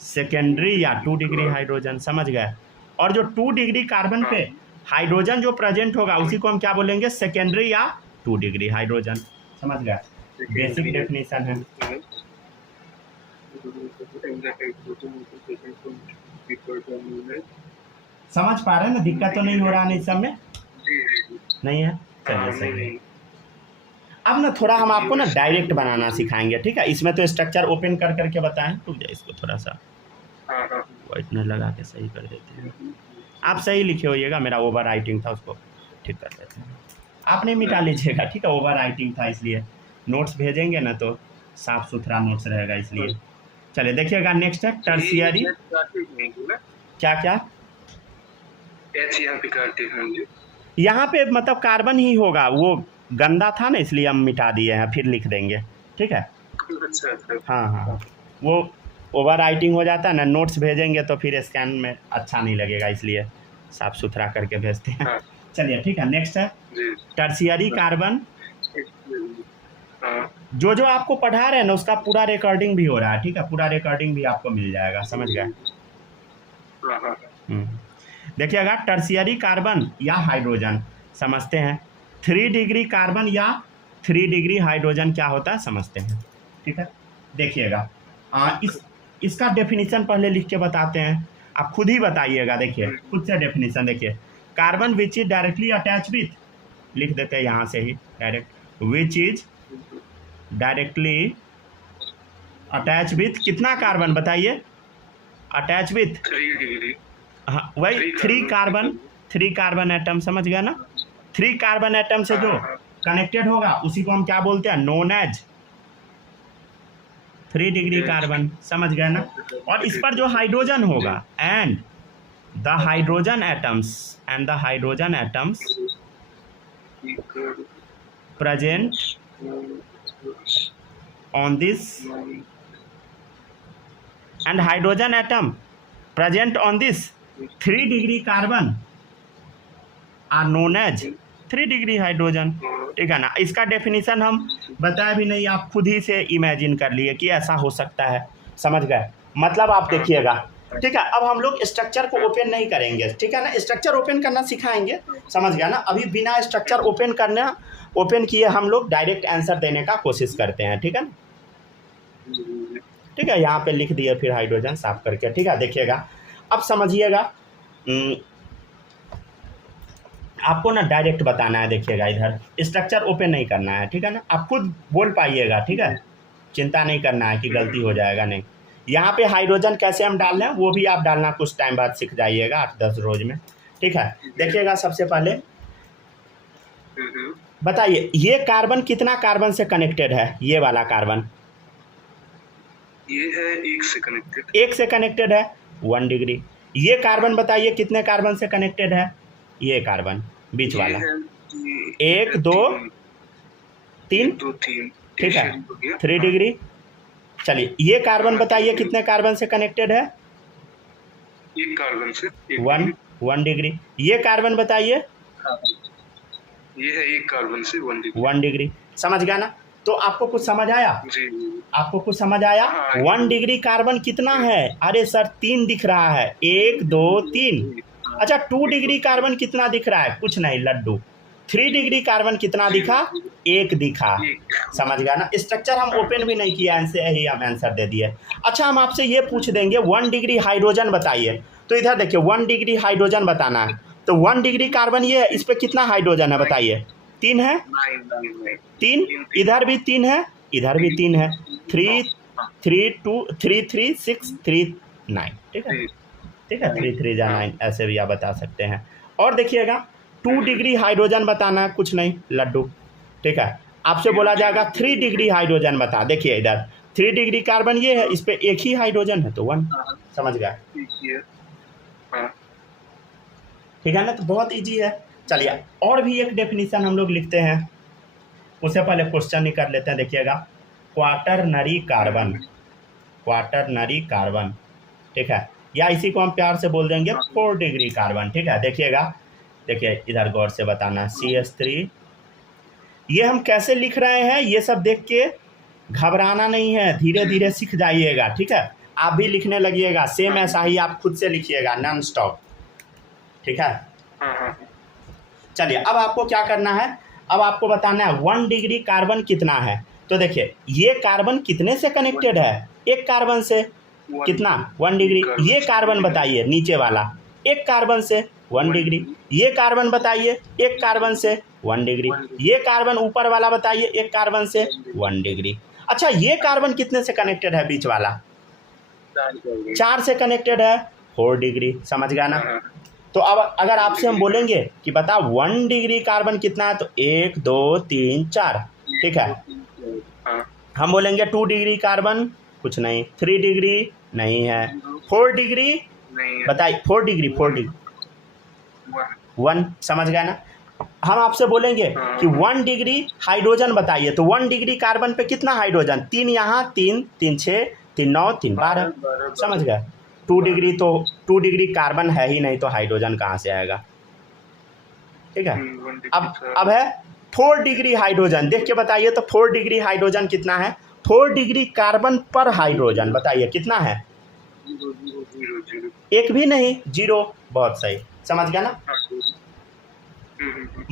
secondary या 2 डिग्री हाइड्रोजन। समझ गए। और जो 2 डिग्री कार्बन पे हाइड्रोजन जो प्रेजेंट होगा उसी को हम क्या बोलेंगे, सेकेंडरी या 2 डिग्री हाइड्रोजन। समझ गए, बेसिक डेफिनेशन है। समझ पा रहे हैं ना, दिक्कत तो नहीं हो रहा है इस सब में, नहीं है, चलिए सही है। अब ना थोड़ा हम आपको ना डायरेक्ट बनाना सिखाएंगे, ठीक है। इसमें तो स्ट्रक्चर ओपन कर करके बताएं, रुक जाए इसको थोड़ा सा व्हाइटनर लगा के सही कर देते हैं। आप सही लिखे होइएगा, मेरा ओवर राइटिंग था उसको ठीक कर देते हैं, आप नहीं मिटा लीजिएगा, ठीक है। ओवर राइटिंग था इसलिए, नोट्स भेजेंगे ना तो साफ सुथरा नोट्स रहेगा, इसलिए। चलिए देखिएगा, नेक्स्ट है टर्शियरी। क्या क्या यहाँ पे मतलब कार्बन ही होगा, वो गंदा था ना इसलिए हम मिटा दिए हैं, फिर लिख देंगे, ठीक है। हाँ हाँ, वो ओवर राइटिंग हो जाता है ना, नोट्स भेजेंगे तो फिर स्कैन में अच्छा नहीं लगेगा, इसलिए साफ सुथरा करके भेजते हैं। चलिए ठीक है, नेक्स्ट है टर्शियरी कार्बन। जो जो आपको पढ़ा रहे हैं ना उसका पूरा रिकॉर्डिंग भी हो रहा है, ठीक है, पूरा रिकॉर्डिंग भी आपको मिल जाएगा, समझ गए। देखिएगा, टर्शियरी कार्बन या हाइड्रोजन समझते हैं, 3 डिग्री कार्बन या 3 डिग्री हाइड्रोजन क्या होता है समझते हैं, ठीक है। देखिएगा, इसका डेफिनेशन पहले लिख के बताते हैं, आप खुद ही बताइएगा। देखिए खुद से डेफिनेशन देखिए, carbon which is directly attach with, लिख देते हैं यहाँ से ही direct, which is directly attach with कितना कार्बन बताइए, अटैच विथ 3 डिग्री, हाँ वही 3 कार्बन एटम, समझ गया ना। 3 कार्बन एटम से जो कनेक्टेड होगा उसी को हम क्या बोलते हैं, नोन एज 3 डिग्री कार्बन, समझ गए ना। और इस पर जो हाइड्रोजन होगा, and the hydrogen atoms present on this, and hydrogen atom present on this 3 degree carbon are known as 3 degree hydrogen, ठीक है ना। इसका डेफिनेशन हम बताए भी नहीं, आप खुद ही से इमेजिन कर लिए कि ऐसा हो सकता है, समझ गए। मतलब आप देखिएगा, ठीक है। अब हम लोग स्ट्रक्चर को ओपन नहीं करेंगे, ठीक है ना, स्ट्रक्चर ओपन करना सिखाएंगे, समझ गया ना। अभी बिना स्ट्रक्चर ओपन किए हम लोग डायरेक्ट आंसर देने का कोशिश करते हैं, ठीक है ना। ठीक है, यहाँ पे लिख दिए फिर हाइड्रोजन साफ करके, ठीक है। देखिएगा, अब समझिएगा, आपको ना डायरेक्ट बताना है। देखिएगा, इधर स्ट्रक्चर ओपन नहीं करना है, ठीक है ना, आप खुद बोल पाइएगा, ठीक है, चिंता नहीं करना है कि गलती हो जाएगा, नहीं। यहाँ पे हाइड्रोजन कैसे हम डाल रहे हैं वो भी आप डालना कुछ टाइम बाद सीख जाइएगा, 8-10 रोज में, ठीक है। देखिएगा, सबसे पहले बताइए ये कार्बन कितना कार्बन से कनेक्टेड है, ये वाला कार्बन, ये है 1 से कनेक्टेड, 1 से कनेक्टेड है 1 डिग्री। ये कार्बन बताइए कितने कार्बन से कनेक्टेड है, ये कार्बन बीच वाला 1 2 3, 2 3 ठीक है, हो गया। 3 डिग्री। चलिए ये कार्बन बताइए कितने कार्बन से कनेक्टेड है? एक कार्बन से 1 डिग्री। ये कार्बन बताइए। हाँ, ये है एक कार्बन से 1 डिग्री। 1 डिग्री, समझ गया ना? तो आपको कुछ समझ आया? जी आपको कुछ समझ आया? हाँ, 1 डिग्री कार्बन कितना है? अरे सर 3 दिख रहा है, 1 2 3। अच्छा 2 डिग्री कार्बन कितना दिख रहा है? कुछ नहीं लड्डू। 3 डिग्री कार्बन कितना दिखा? 1 दिखा। समझ गया ना? स्ट्रक्चर हम ओपन भी नहीं किया, इनसे ही हम आंसर दे दिए। अच्छा हम आपसे ये पूछ देंगे 1 डिग्री हाइड्रोजन बताइए। तो इधर देखिए 1 डिग्री हाइड्रोजन बताना है, तो 1 डिग्री कार्बन ये है, इस पर कितना हाइड्रोजन है बताइए? 3 है। 3, इधर भी 3 है, इधर भी 3 है। 3 3 2 3 3 6 3 9, ठीक है, ठीक है, 3 3 जा 9, ऐसे भी आप बता सकते हैं। और देखिएगा 2 डिग्री हाइड्रोजन बताना है, कुछ नहीं लड्डू, ठीक है। आपसे बोला जाएगा 3 डिग्री हाइड्रोजन बता। देखिए इधर 3 डिग्री कार्बन ये है, इस पर एक ही हाइड्रोजन है तो 1, समझ गया? ठीक है ना? तो बहुत इजी है। चलिए और भी एक डेफिनेशन हम लोग लिखते हैं, उससे पहले क्वेश्चन ही कर लेते हैं। देखिएगा क्वाटरनरी कार्बन, क्वाटरनरी कार्बन, ठीक है, या इसी को हम प्यार से बोल देंगे 4 डिग्री कार्बन, ठीक है। देखिएगा, देखिए इधर गौर से बताना, CH3। ये हम कैसे लिख रहे हैं ये सब देख के घबराना नहीं है, धीरे धीरे सीख जाइएगा, ठीक है। आप भी लिखने लगिएगा, सेम ऐसा ही आप खुद से लिखिएगा नॉन स्टॉप, ठीक है। चलिए अब आपको क्या करना है, अब आपको बताना है 1 डिग्री कार्बन कितना है। तो देखिए ये कार्बन कितने से कनेक्टेड है? एक कार्बन से। कितना? 1 डिग्री। ये कार्बन बताइए नीचे वाला, एक कार्बन से 1 डिग्री। ये कार्बन बताइए एक कार्बन से 1 डिग्री। ये कार्बन ऊपर वाला बताइए एक कार्बन से 1 डिग्री। अच्छा ये कार्बन कितने से कनेक्टेड है? बीच वाला 4 से कनेक्टेड है, 4 डिग्री, समझ गया ना? तो अब अगर आपसे हम बोलेंगे कि बता 1 डिग्री कार्बन कितना है, तो 1 2 3 4, ठीक है। हम बोलेंगे 2 डिग्री कार्बन, कुछ नहीं। 3 डिग्री नहीं है। 4 डिग्री बताइए, 4 डिग्री 1, समझ गया ना? हम आपसे बोलेंगे कि 1 डिग्री हाइड्रोजन बताइए, तो 1 डिग्री कार्बन पे कितना हाइड्रोजन? 3 यहाँ, 3 3 6 3 9 3 12, समझ गए? 2 डिग्री तो 2 डिग्री कार्बन है ही नहीं, तो हाइड्रोजन कहाँ से आएगा? ठीक है। अब है 4 डिग्री हाइड्रोजन, देख के बताइए तो 4 डिग्री हाइड्रोजन कितना है? 4 डिग्री कार्बन पर हाइड्रोजन बताइए कितना है? 1 भी नहीं, 0। बहुत सही, समझ गया ना?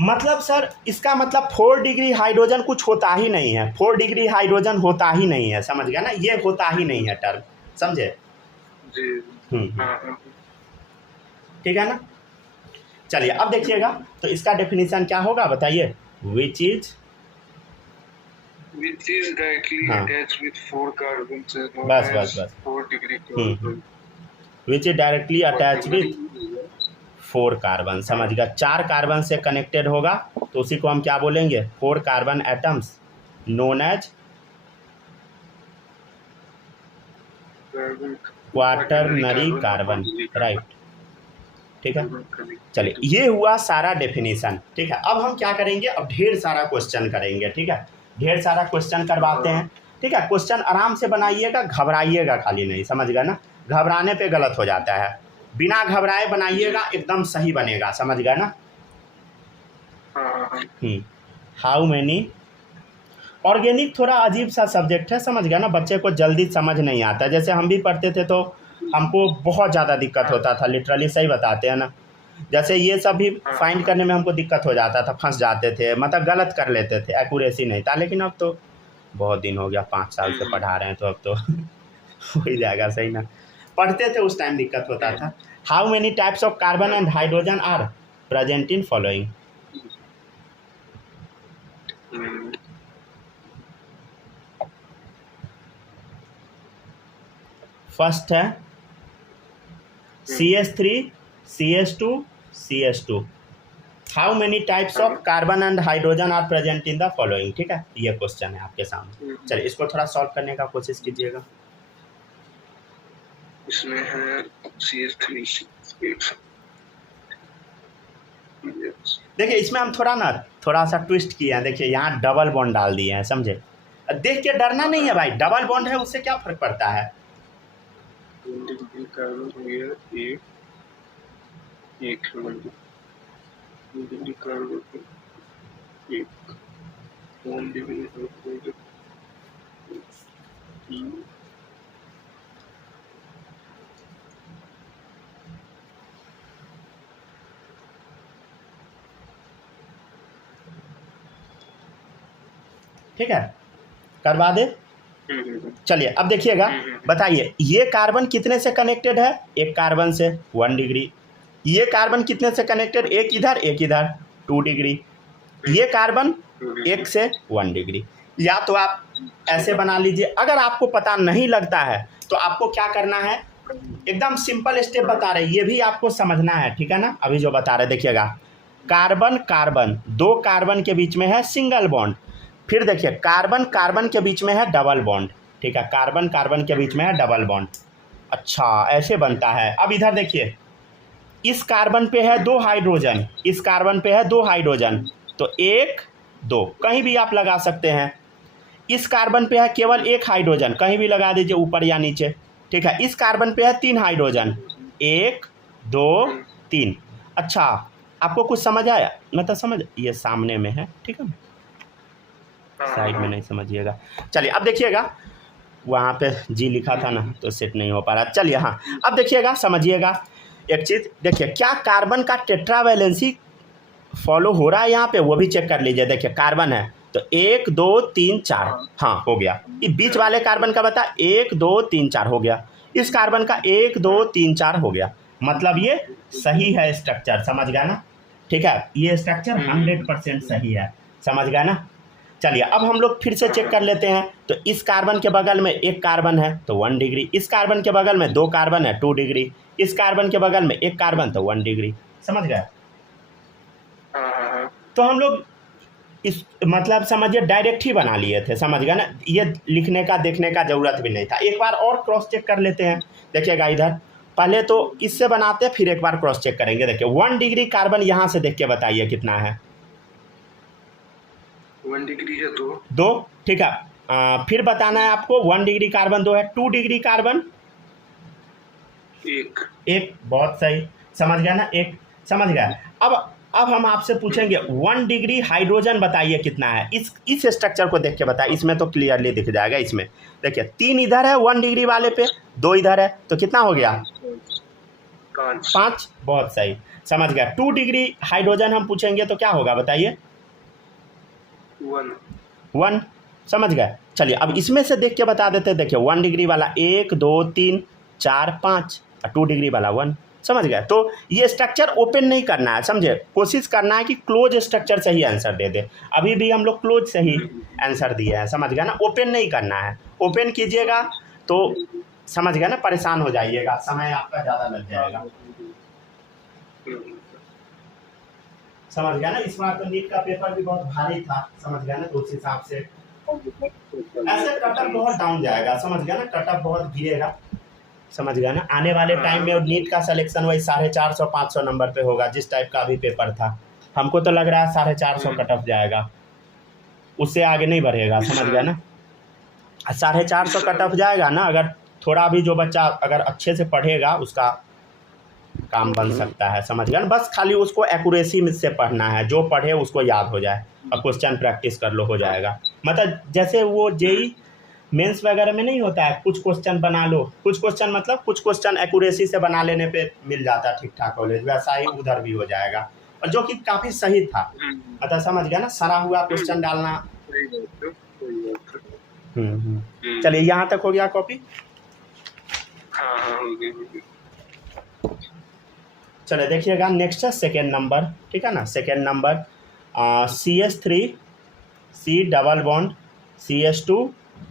मतलब सर इसका मतलब 4 डिग्री हाइड्रोजन कुछ होता ही नहीं है, 4 डिग्री हाइड्रोजन होता ही नहीं है, समझ गया ना? ये होता ही नहीं है टर्म, समझे? ठीक है ना? चलिए अब देखिएगा, तो इसका डेफिनेशन क्या होगा बताइए? विच is directly attached with 4 carbons, बस 4 degree which is directly attach with 4 carbon, समझ गया? 4 कार्बन से कनेक्टेड होगा, तो उसी को हम क्या बोलेंगे? 4 carbon atoms known as quaternary carbon, right, ठीक है। चलिए ये हुआ सारा डेफिनेशन, ठीक है। अब हम क्या करेंगे? अब ढेर सारा क्वेश्चन करेंगे, ठीक है। ढेर सारा क्वेश्चन करवाते हैं, ठीक है। क्वेश्चन आराम से बनाइएगा, घबराइएगा खाली नहीं, समझ गया ना? घबराने पे गलत हो जाता है, बिना घबराए बनाइएगा, एकदम सही बनेगा, समझ गया ना? हाउ मैनी, ऑर्गेनिक थोड़ा अजीब सा सब्जेक्ट है, समझ गया ना? बच्चे को जल्दी समझ नहीं आता, जैसे हम भी पढ़ते थे तो हमको बहुत ज़्यादा दिक्कत होता था, लिटरली, सही बताते हैं ना? जैसे ये सब भी फाइंड करने में हमको दिक्कत हो जाता था, फंस जाते थे, मतलब गलत कर लेते थे, एक्यूरेसी नहीं था। लेकिन अब तो बहुत दिन हो गया, 5 साल से पढ़ा रहे हैं, तो अब तो हो ही जाएगा, सही ना? पढ़ते थे उस टाइम दिक्कत होता था। How many types of carbon and hydrogen are present in following? First है CH3 CH2 CH2। How many types of carbon and hydrogen are present in the following, ठीक है। ये क्वेश्चन है आपके सामने। चलिए इसको थोड़ा सॉल्व करने का कोशिश कीजिएगा। इसमें है CH3 देखिए इसमें हम थोड़ा सा ट्विस्ट किए हैं। देखिए यहाँ डबल बॉन्ड डाल दिए हैं, समझे। देख के डरना नहीं है भाई, डबल बॉन्ड है उससे क्या फर्क पड़ता है। कार्बन हो गया एक कार्बन एक ठीक है, करवा दे। चलिए अब देखिएगा, बताइए ये कार्बन कितने से कनेक्टेड है, एक कार्बन से 1 डिग्री। ये कार्बन कितने से कनेक्टेड, एक इधर 2 डिग्री। ये कार्बन एक से 1 डिग्री। या तो आप ऐसे बना लीजिए। अगर आपको पता नहीं लगता है तो आपको क्या करना है, एकदम सिंपल स्टेप बता रहे, ये भी आपको समझना है, ठीक है ना। अभी जो बता रहे देखिएगा, कार्बन कार्बन, 2 कार्बन के बीच में है सिंगल बॉन्ड। फिर देखिए कार्बन कार्बन के बीच में है डबल बॉन्ड, ठीक है, कार्बन कार्बन के बीच में है डबल बॉन्ड। अच्छा ऐसे बनता है। अब इधर देखिए, इस कार्बन पे है 2 हाइड्रोजन, इस कार्बन पे है 2 हाइड्रोजन, तो 1 2 कहीं भी आप लगा सकते हैं। इस कार्बन पे है केवल 1 हाइड्रोजन, कहीं भी लगा दीजिए, ऊपर या नीचे, ठीक है। इस कार्बन पे है 3 हाइड्रोजन, 1 2 3। अच्छा आपको कुछ समझ आया, मतलब समझ, ये सामने में है, ठीक है, साइड में नहीं समझिएगा। चलिए अब देखिएगा, वहाँ पे जी लिखा था ना तो सेट नहीं हो पा रहा। चलिए हाँ, अब देखिएगा, समझिएगा एक चीज़। देखिए क्या कार्बन का टेट्रावैलेंसी फॉलो हो रहा है यहाँ पे, वो भी चेक कर लीजिए। देखिए कार्बन है तो 1 2 3 4, हाँ हो गया। इस बीच वाले कार्बन का बता 1 2 3 4 हो गया। इस कार्बन का 1 2 3 4 हो गया, मतलब ये सही है स्ट्रक्चर, समझ गया ना, ठीक है। ये स्ट्रक्चर 100% सही है, समझ गया ना। चलिए अब हम लोग फिर से चेक कर लेते हैं। तो इस कार्बन के बगल में 1 कार्बन है तो 1 डिग्री, इस कार्बन के बगल में 2 कार्बन है 2 डिग्री, इस कार्बन के बगल में 1 कार्बन तो 1 डिग्री, समझ गए। तो हम लोग इस मतलब समझिए डायरेक्ट ही बना लिए थे, समझ गए ना, ये लिखने का देखने का ज़रूरत भी नहीं था। एक बार और क्रॉस चेक कर लेते हैं। देखिएगा इधर, पहले तो इससे बनाते हैं फिर एक बार क्रॉस चेक करेंगे। देखिए 1 डिग्री कार्बन यहाँ से देख के बताइए कितना है। 1 डिग्री है 2, ठीक है। फिर बताना है आपको 1 डिग्री कार्बन 2 है, 2 डिग्री कार्बन 1, बहुत सही, समझ गया ना, 1, समझ गया। अब हम आपसे पूछेंगे 1 डिग्री हाइड्रोजन बताइए कितना है। इस स्ट्रक्चर को देख के बताइए, इसमें तो क्लियरली दिख जाएगा। इसमें देखिए 3 इधर है 1 डिग्री वाले पे, 2 इधर है, तो कितना हो गया 5, बहुत सही, समझ गया। 2 डिग्री हाइड्रोजन हम पूछेंगे तो क्या होगा बताइए, 1, समझ गए। चलिए अब इसमें से देख के बता देते हैं। देखिए 1 डिग्री वाला 1 2 3 4 5, 2 डिग्री वाला 1, समझ गए। तो ये स्ट्रक्चर ओपन नहीं करना है, समझे, कोशिश करना है कि क्लोज स्ट्रक्चर से ही आंसर दे दे। अभी भी हम लोग क्लोज से ही आंसर दिए हैं, समझ गया ना, ओपन नहीं करना है। ओपन कीजिएगा तो समझ गया ना, परेशान हो जाइएगा, समय आपका ज़्यादा लग जाएगा, समझ गया ना। इस बार तो नीट का पेपर भी बहुत भारी था, समझ गया ना, तो उस हिसाब से ऐसे कटअप बहुत डाउन जाएगा, समझ गया ना, कटअप बहुत गिरेगा, समझ गया ना। आने वाले टाइम में नीट का सिलेक्शन वही 450 500 नंबर पे होगा, जिस टाइप का अभी पेपर था। हमको तो लग रहा है 450 कटअप जाएगा, उससे आगे नहीं बढ़ेगा, समझ गया ना। 450 कटअप जाएगा ना, अगर थोड़ा भी जो बच्चा अगर अच्छे से पढ़ेगा उसका काम बन सकता है, समझ गया ना। बस खाली उसको एक्यूरेसी में से पढ़ना है, जो पढ़े उसको याद हो जाए और क्वेश्चन प्रैक्टिस कर लो, हो जाएगा। मतलब जैसे वो जेई मेंस वगैरह में नहीं होता है, कुछ क्वेश्चन बना लो, कुछ क्वेश्चन मतलब कुछ क्वेश्चन एक्यूरेसी से बना लेने पे मिल जाता है ठीक ठाक कॉलेज, वैसा ही उधर भी हो जाएगा, और जो कि काफ़ी सही था, मतलब समझ गया ना, सरा हुआ क्वेश्चन डालना। चलिए यहाँ तक हो गया कॉपी। चलिए देखिएगा नेक्स्ट है सेकेंड नंबर, ठीक है ना। Second number CH3 C double bond CH2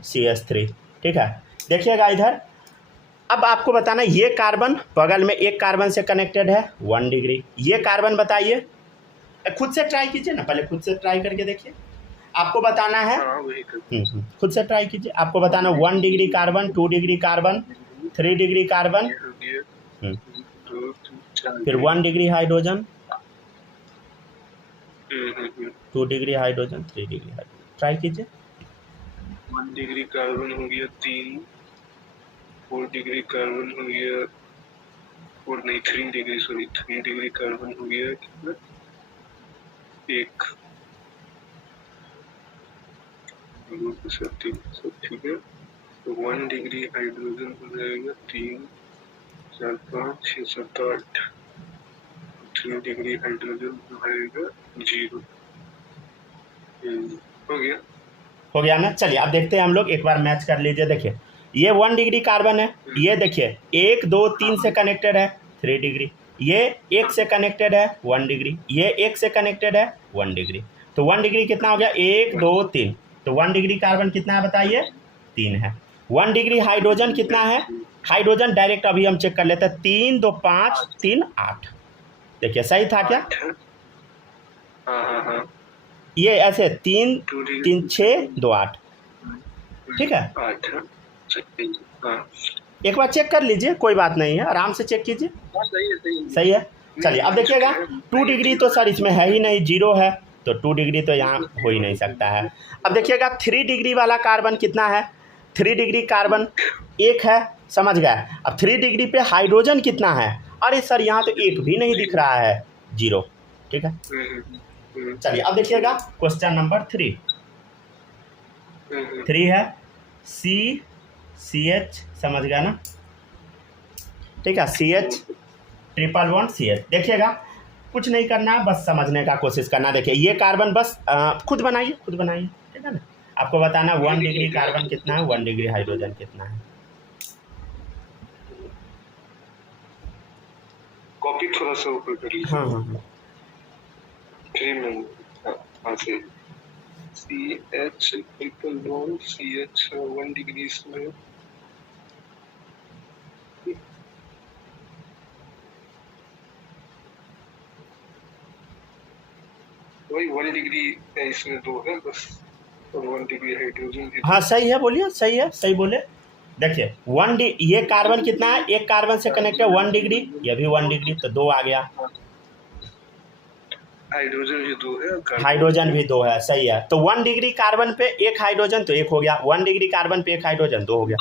CH3, ठीक है। देखिएगा इधर, अब आपको बताना ये कार्बन बगल में 1 कार्बन से कनेक्टेड है 1 डिग्री। ये कार्बन बताइए, खुद से ट्राई कीजिए ना, पहले खुद से ट्राई करके देखिए, आपको बताना है। खुद से ट्राई कीजिए, आपको बताना 1 degree carbon, 2 degree carbon, 3 degree carbon, फिर 1 डिग्री हाइड्रोजन, हम्म। 2 degree hydrogen, 3 degree hydrogen, try कीजिए। 1 डिग्री कार्बन हो गया 3, 4 डिग्री कार्बन हो गया, और नहीं 3 डिग्री, सॉरी 3 डिग्री कार्बन हो गया कितना, 1, सब ठीक है। तो 1 डिग्री हाइड्रोजन हो जाएगा 3, 4, 5, 6, 7, 8, 3 डिग्री हाइड्रोजन हो जाएगा 0। हो गया ना। चलिए अब देखते हैं हम लोग, एक बार मैच कर लीजिए। देखिए ये 1 डिग्री कार्बन है, ये देखिए 1 2 3 से कनेक्टेड है 3 डिग्री, ये 1 से कनेक्टेड है 1 डिग्री, ये 1 से कनेक्टेड है 1 डिग्री। तो 1 डिग्री कितना हो गया, 1 2 3। तो 1 डिग्री कार्बन कितना है बताइए, 3 है। 1 डिग्री हाइड्रोजन कितना है, हाइड्रोजन डायरेक्ट अभी हम चेक कर लेते हैं, 3 2 5 3 8। देखिए सही था क्या, ये ऐसे 3 3 6 2 8, ठीक है। एक बार चेक कर लीजिए, कोई बात नहीं है, आराम से चेक कीजिए। सही है। चलिए अब देखिएगा 2 डिग्री तो सर इसमें है ही नहीं, 0 है, तो 2 डिग्री तो यहाँ हो ही नहीं सकता है। अब देखिएगा 3 डिग्री वाला कार्बन कितना है, 3 डिग्री कार्बन 1 है, समझ गए। अब 3 डिग्री पे हाइड्रोजन कितना है, अरे सर यहाँ तो 1 भी नहीं दिख रहा है, 0, ठीक है। चलिए अब देखिएगा क्वेश्चन नंबर 3 है CH, समझ गया ना, ठीक है, CH111CH। देखिएगा कुछ नहीं करना है, बस समझने का कोशिश करना। देखिए ये कार्बन बस खुद बनाइए, ठीक है ना। आपको बताना 1 डिग्री कार्बन कितना है, 1 डिग्री हाइड्रोजन कितना है। कॉपी थोड़ा सा ऊपर कर लीजिए। हाँ 3 में से CH triple bond CH 1 degree इसमें, वही 1 डिग्री है, इसमें 2 है बस, और 1 डिग्री हाइड्रोजन। हाँ सही है, बोलिए सही है, सही बोले। देखिए ये कार्बन कितना है, एक कार्बन से कनेक्ट है 1 डिग्री, ये भी 1 डिग्री, तो 2 आ गया। हाइड्रोजन भी 2 है, हाइड्रोजन भी 2 है, सही है। तो 1 डिग्री कार्बन पे 1 हाइड्रोजन, तो 1 हो गया। 1 डिग्री कार्बन पे 1 हाइड्रोजन, 2 हो गया,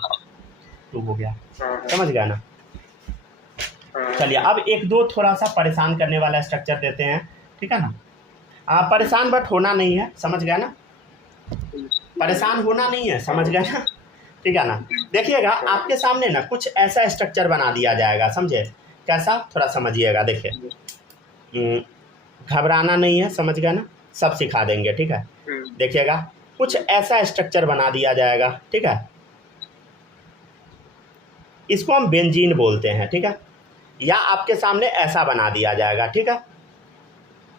2 हो गया, समझ गया ना। चलिए अब 1 2 थोड़ा सा परेशान करने वाला स्ट्रक्चर देते हैं, ठीक है ना। परेशान बट होना नहीं है, समझ गया ना, परेशान होना नहीं है, समझ गया ना, ठीक है ना। देखिएगा आपके सामने ना कुछ ऐसा स्ट्रक्चर बना दिया जाएगा, समझे कैसा, थोड़ा समझिएगा। देखिए घबराना नहीं है, समझ गया ना, सब सिखा देंगे, ठीक है। देखिएगा कुछ ऐसा स्ट्रक्चर बना दिया जाएगा, ठीक है, इसको हम बेंजीन बोलते हैं, ठीक है। या आपके सामने ऐसा बना दिया जाएगा, ठीक है।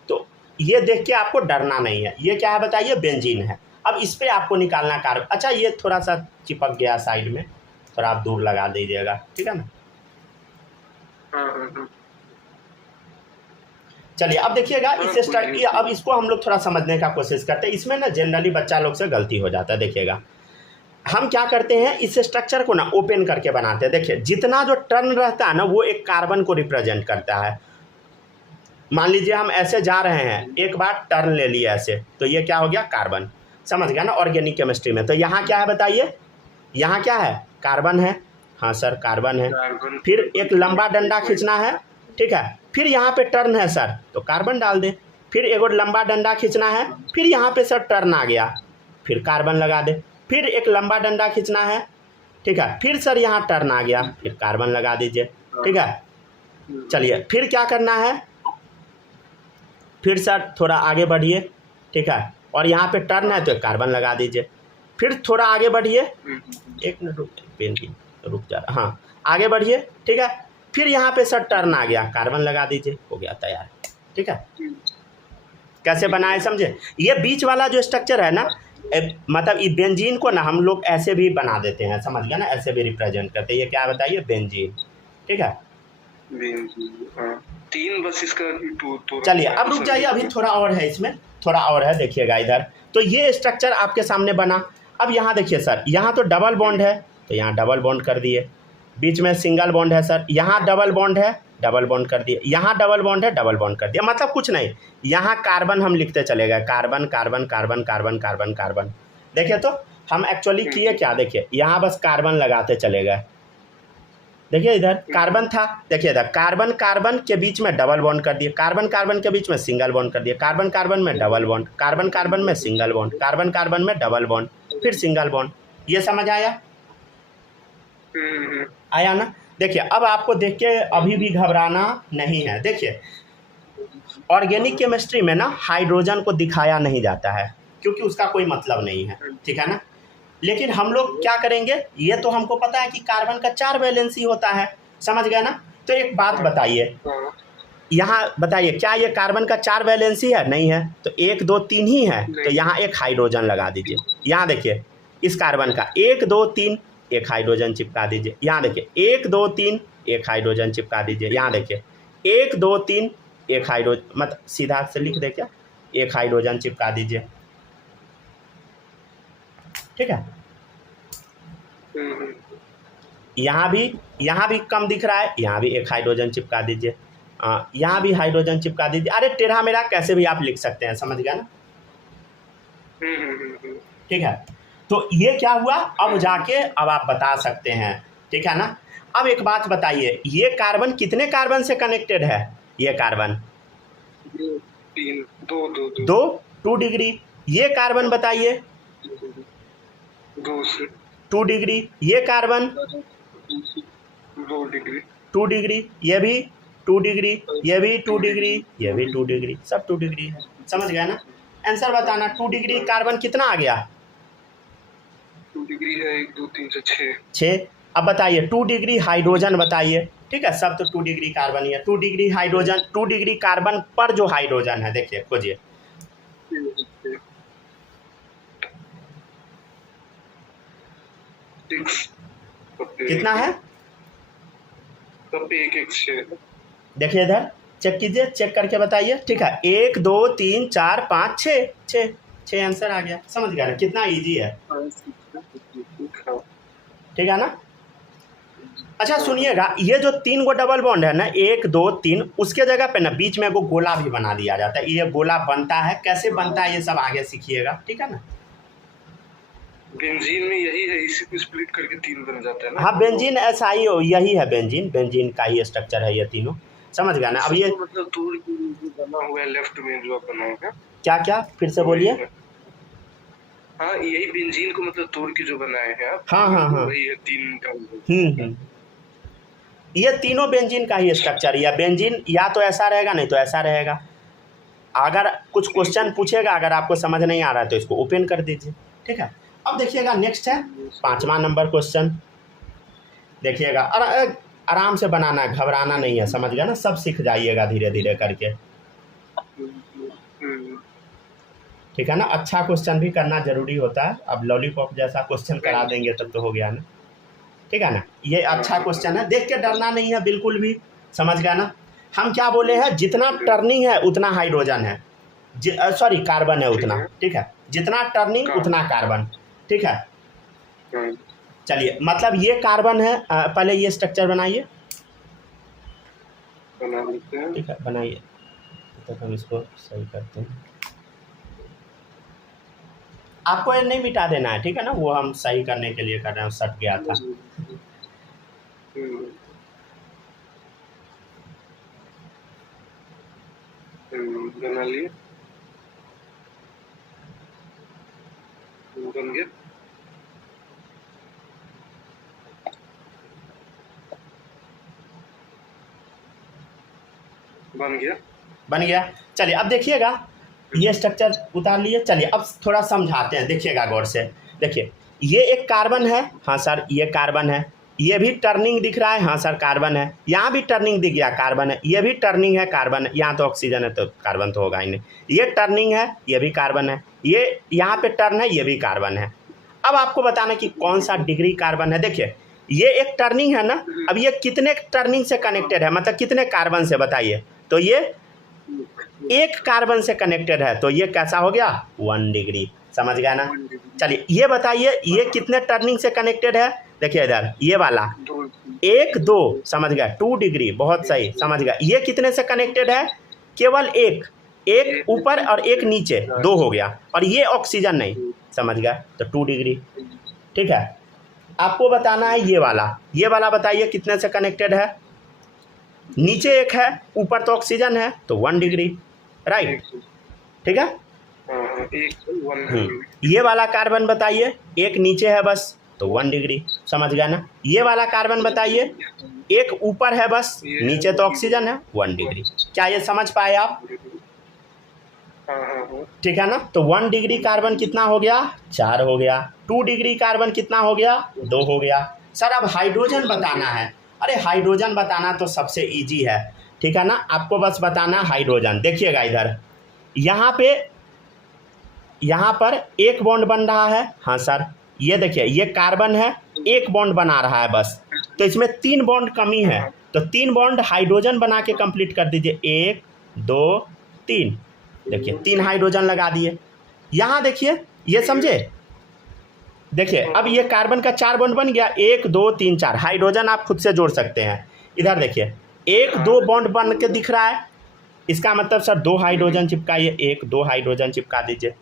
तो ये देख के आपको डरना नहीं है, ये क्या है बताइए, बेंजीन है। अब इस पर आपको निकालना कार्बन, अच्छा ये थोड़ा सा चिपक गया साइड में, थोड़ा आप दूर लगा दीजिएगा, ठीक है ना। चलिए अब देखिएगा इस अब इसको हम लोग थोड़ा समझने का कोशिश करते हैं। इसमें ना जनरली बच्चा लोग से गलती हो जाता है। देखिएगा हम क्या करते हैं, इस स्ट्रक्चर को ना ओपन करके बनाते हैं। देखिए जितना जो टर्न रहता है ना, वो एक कार्बन को रिप्रेजेंट करता है। मान लीजिए हम ऐसे जा रहे हैं, एक बार टर्न ले लिया ऐसे, तो ये क्या हो गया, कार्बन, समझ गया ना, ऑर्गेनिक केमिस्ट्री में। तो यहाँ क्या है बताइए, यहाँ क्या है, कार्बन है, हाँ सर कार्बन है। फिर एक लंबा डंडा खींचना है, ठीक है, फिर यहाँ पे टर्न है सर, तो कार्बन डाल दें। फिर एक और लंबा डंडा खींचना है, फिर यहाँ पे सर टर्न आ गया, फिर कार्बन लगा दे। फिर एक लंबा डंडा खींचना है, ठीक है, फिर सर यहाँ टर्न आ गया, फिर कार्बन लगा दीजिए, ठीक है। चलिए फिर क्या करना है, फिर सर थोड़ा आगे बढ़िए, ठीक है, और यहाँ पे टर्न है तो कार्बन लगा दीजिए। फिर थोड़ा आगे बढ़िए, एक मिनट पेन की रुक जा रहा, हाँ आगे बढ़िए, ठीक है। फिर यहाँ पे सर टर्न आ गया, कार्बन लगा दीजिए, हो गया तैयार, ठीक है। कैसे बनाए समझे। ये बीच वाला जो स्ट्रक्चर है ना, मतलब ये बेंजीन को ना हम लोग ऐसे भी बना देते हैं, समझ गया ना, ऐसे भी रिप्रेजेंट करते हैं। ये क्या बताइए, बेंजीन, ठीक है। 3 बस इसका। चलिए अब रुक जाइए, अभी थोड़ा और है, इसमें थोड़ा और है, देखिएगा इधर। तो ये स्ट्रक्चर आपके सामने बना। अब यहाँ देखिए सर, यहाँ तो डबल बॉन्ड है, तो यहाँ डबल बॉन्ड कर दिए। बीच में सिंगल बॉन्ड है सर, यहाँ डबल बॉन्ड है, डबल बॉन्ड कर दिए, यहाँ डबल बॉन्ड है, डबल बॉन्ड कर दिया, मतलब कुछ नहीं, यहाँ कार्बन हम लिखते चले गए, carbon carbon carbon carbon carbon carbon. देखिए तो हम एक्चुअली किए क्या, देखिए यहाँ बस कार्बन लगाते चले गए, देखिए इधर कार्बन था, देखिए इधर कार्बन कार्बन के बीच में डबल बॉन्ड कर दिए, कार्बन कार्बन के बीच में सिंगल बॉन्ड कर दिए, कार्बन कार्बन में डबल बॉन्ड, कार्बन कार्बन में सिंगल बॉन्ड, कार्बन कार्बन में डबल बॉन्ड, फिर सिंगल बॉन्ड। ये समझ आया? आया ना? देखिए अब आपको देख के अभी भी घबराना नहीं है। देखिए ऑर्गेनिक केमिस्ट्री में ना हाइड्रोजन को दिखाया नहीं जाता है क्योंकि उसका कोई मतलब नहीं है, ठीक है ना। लेकिन हम लोग क्या करेंगे, ये तो हमको पता है कि कार्बन का 4 वैलेंसी होता है, समझ गया ना। तो एक बात बताइए, यहाँ बताइए क्या ये कार्बन का 4 वैलेंसी है? नहीं है, तो 1 2 3 ही है, तो यहाँ एक हाइड्रोजन लगा दीजिए। यहाँ देखिए इस कार्बन का 1 2 3 एक हाइड्रोजन चिपका दीजिए, यहाँ देखिए 1 2 3 एक हाइड्रोजन चिपका दीजिए, यहाँ देखिए 1 2 3 एक हाइड्रोजन, मतलब सीधा से लिख दे क्या, एक हाइड्रोजन चिपका दीजिए, ठीक है। यहाँ भी कम दिख रहा है, यहाँ भी एक हाइड्रोजन चिपका दीजिए, यहाँ भी हाइड्रोजन चिपका दीजिए। अरे टेढ़ा मेढ़ा कैसे भी आप लिख सकते हैं, समझ गया ना, ठीक है। तो ये क्या हुआ, अब जाके अब आप बता सकते हैं, ठीक है ना। अब एक बात बताइए, ये कार्बन कितने कार्बन से कनेक्टेड है? ये कार्बन 2 डिग्री। ये कार्बन बताइए 2 डिग्री। ये कार्बन 2 डिग्री, ये भी 2 डिग्री, ये भी 2 डिग्री, ये भी 2 डिग्री, सब 2 डिग्री है, समझ गया ना। आंसर बताना, 2 डिग्री कार्बन कितना आ गया? 2 डिग्री है 1 2 3 से 6। अब बताइए 2 डिग्री हाइड्रोजन बताइए, ठीक है, सब तो 2 डिग्री कार्बन ही है। 2 डिग्री हाइड्रोजन, 2 डिग्री कार्बन पर जो हाइड्रोजन है, देखिए खोजिए, कितना है? देखिए इधर चेक कीजिए, चेक करके बताइए, ठीक है। 1 2 3 4 5 6 आंसर आ गया, समझ गया ना, कितना इजी है, ठीक है ना। अच्छा सुनिएगा, ये जो 3 गो डबल बॉन्ड है ना, 1 2 3, उसके जगह पे ना बीच में वो गोला भी बना दिया जाता है। ये गोला बनता है, कैसे बनता है ये सब आगे सीखिएगा, ठीक है ना। बेंजीन में यही है, इसी को स्प्लिट करके 3 बन जाता है ना। हाँ बेंजीन ऐसा ही हो, यही है बेंजीन का ही स्ट्रक्चर है ये तीनों, समझ गया ना। अब ये मतलब दूर बना हुआ है लेफ्ट में जो आप बनाए हैं, क्या फिर से बोलिए। हाँ यही बेंजीन को मतलब तोड़ के जो बनाए हैं आप, हाँ वही है 3 का। ये तीनों बेंजीन का ही स्ट्रक्चर है। बेंजीन या तो ऐसा रहेगा, नहीं तो ऐसा रहेगा। अगर कुछ क्वेश्चन पूछेगा, अगर आपको समझ नहीं आ रहा है तो इसको ओपन कर दीजिए, ठीक है। अब देखिएगा नेक्स्ट है 5वां नंबर क्वेश्चन, देखिएगा आराम से बनाना है, घबराना नहीं है, समझ गया ना, सब सीख जाइएगा धीरे धीरे करके, ठीक है ना। अच्छा क्वेश्चन भी करना जरूरी होता है, अब लॉलीपॉप जैसा क्वेश्चन करा देंगे तब तो हो गया ना, ठीक है ना। ये अच्छा क्वेश्चन है, देख के डरना नहीं है बिल्कुल भी, समझ गया ना। हम क्या बोले हैं, जितना टर्निंग है उतना हाइड्रोजन है, सॉरी कार्बन है उतना, ठीक है, जितना टर्निंग उतना कार्बन, ठीक है। चलिए मतलब ये कार्बन है, पहले ये स्ट्रक्चर बनाइए, ठीक है बनाइए, तो हम इसको सही करते हैं। आपको ये नहीं मिटा देना है, ठीक है ना, वो हम सही करने के लिए कर रहे हैं, सट गया था। बना लिए, बन गया, बन गया। चलिए अब देखिएगा, ये स्ट्रक्चर उतार लिए। चलिए अब थोड़ा समझाते हैं, देखिएगा गौर से। देखिए ये एक कार्बन है, हाँ सर ये कार्बन है, ये भी टर्निंग दिख रहा है, हाँ सर कार्बन है, यहाँ भी टर्निंग दिख गया, कार्बन है, ये भी टर्निंग है, कार्बन है, यहाँ तो ऑक्सीजन है तो कार्बन तो होगा ही नहीं, ये टर्निंग है, ये भी कार्बन है, ये यहाँ पे टर्न है, ये भी कार्बन है। अब आपको बताना कि कौन सा डिग्री कार्बन है। देखिए ये एक टर्निंग है ना, अब ये कितने टर्निंग से कनेक्टेड है, मतलब कितने कार्बन से बताइए, तो ये एक कार्बन से कनेक्टेड है, तो ये कैसा हो गया 1 डिग्री। समझ गया ना। चलिए ये बताइए ये कितने टर्निंग से कनेक्टेड है। देखिए इधर ये वाला 1 2 समझ गया 2 डिग्री, बहुत सही समझ गया। ये कितने से कनेक्टेड है, केवल एक ऊपर और एक नीचे, 2 हो गया। और ये ऑक्सीजन नहीं, समझ गया, तो 2 डिग्री। ठीक है, आपको बताना है ये वाला बताइए कितने से कनेक्टेड है। नीचे एक है, ऊपर तो ऑक्सीजन है, तो 1 डिग्री, राइट। ठीक है, ये वाला कार्बन बताइए, एक नीचे है बस, तो 1 डिग्री, समझ गया ना। ये वाला कार्बन बताइए, एक ऊपर है बस, नीचे तो ऑक्सीजन है, 1 डिग्री। क्या ये समझ पाए आप। ठीक है ना, तो 1 डिग्री कार्बन कितना हो गया, 4 हो गया। 2 डिग्री कार्बन कितना हो गया, 2 हो गया। सर अब हाइड्रोजन बताना है। अरे हाइड्रोजन बताना तो सबसे इजी है, ठीक है ना। आपको बस बताना हाइड्रोजन। देखिएगा इधर, यहाँ पर एक बॉन्ड बन रहा है। हाँ सर, ये देखिए ये कार्बन है, एक बॉन्ड बना रहा है बस, तो इसमें 3 बॉन्ड कमी है, तो 3 बॉन्ड हाइड्रोजन बना के कंप्लीट कर दीजिए। 1 2 3, देखिए 3 हाइड्रोजन लगा दिए। यहाँ देखिए, ये समझे। देखिए अब ये कार्बन का 4 बॉन्ड बन गया, 1 2 3 4। हाइड्रोजन आप खुद से जोड़ सकते हैं। इधर देखिए 1 2 बॉन्ड बन के दिख रहा है, इसका मतलब सर 2 हाइड्रोजन चिपकाइए, 1 2 हाइड्रोजन चिपका दीजिए।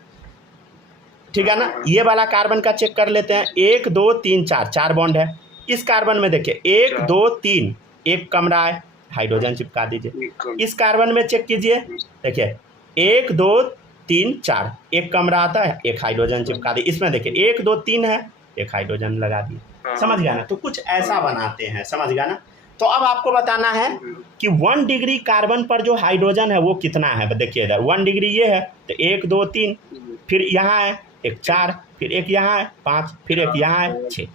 ठीक है ना। ये वाला कार्बन का चेक कर लेते हैं, 1 2 3 4, 4 बॉन्ड है। इस कार्बन में देखिए 1 2 3, एक कम रहा है, हाइड्रोजन चिपका दीजिए। इस कार्बन में चेक कीजिए, देखिए 1 2 3 4, एक कम रहा था, एक हाइड्रोजन चिपका दी। इसमें देखिए 1 2 3 है, एक हाइड्रोजन लगा दिए। समझ गया ना। तो कुछ ऐसा बनाते हैं, समझ गया ना। तो अब आपको बताना है कि 1 डिग्री कार्बन पर जो हाइड्रोजन है वो कितना है। देखिए इधर 1 डिग्री ये है, तो 1 2 3, फिर यहाँ है एक 4, फिर एक यहाँ है 5, फिर एक यहाँ है 6।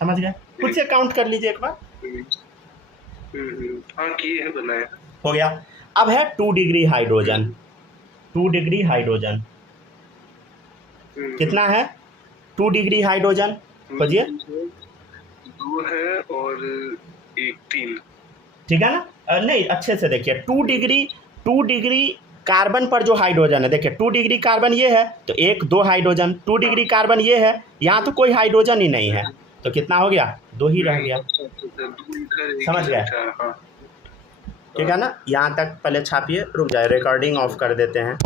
समझ गए, खुद से काउंट कर लीजिए एक बार। हो गया। अब है 2 डिग्री हाइड्रोजन। 2 डिग्री हाइड्रोजन कितना है, 2 डिग्री हाइड्रोजन खोजिए। 2 है और 1 3। ठीक है ना। नहीं, अच्छे से देखिए, 2 डिग्री कार्बन पर जो हाइड्रोजन है, देखिए 2 डिग्री कार्बन ये है, तो 1 2 हाइड्रोजन। 2 डिग्री कार्बन ये है, यहाँ तो कोई हाइड्रोजन ही नहीं है, तो कितना हो गया, 2 ही रह गया। समझ गए। ठीक है ना। यहाँ तक पहले छापिए, रुक जाए, रिकॉर्डिंग ऑफ कर देते हैं।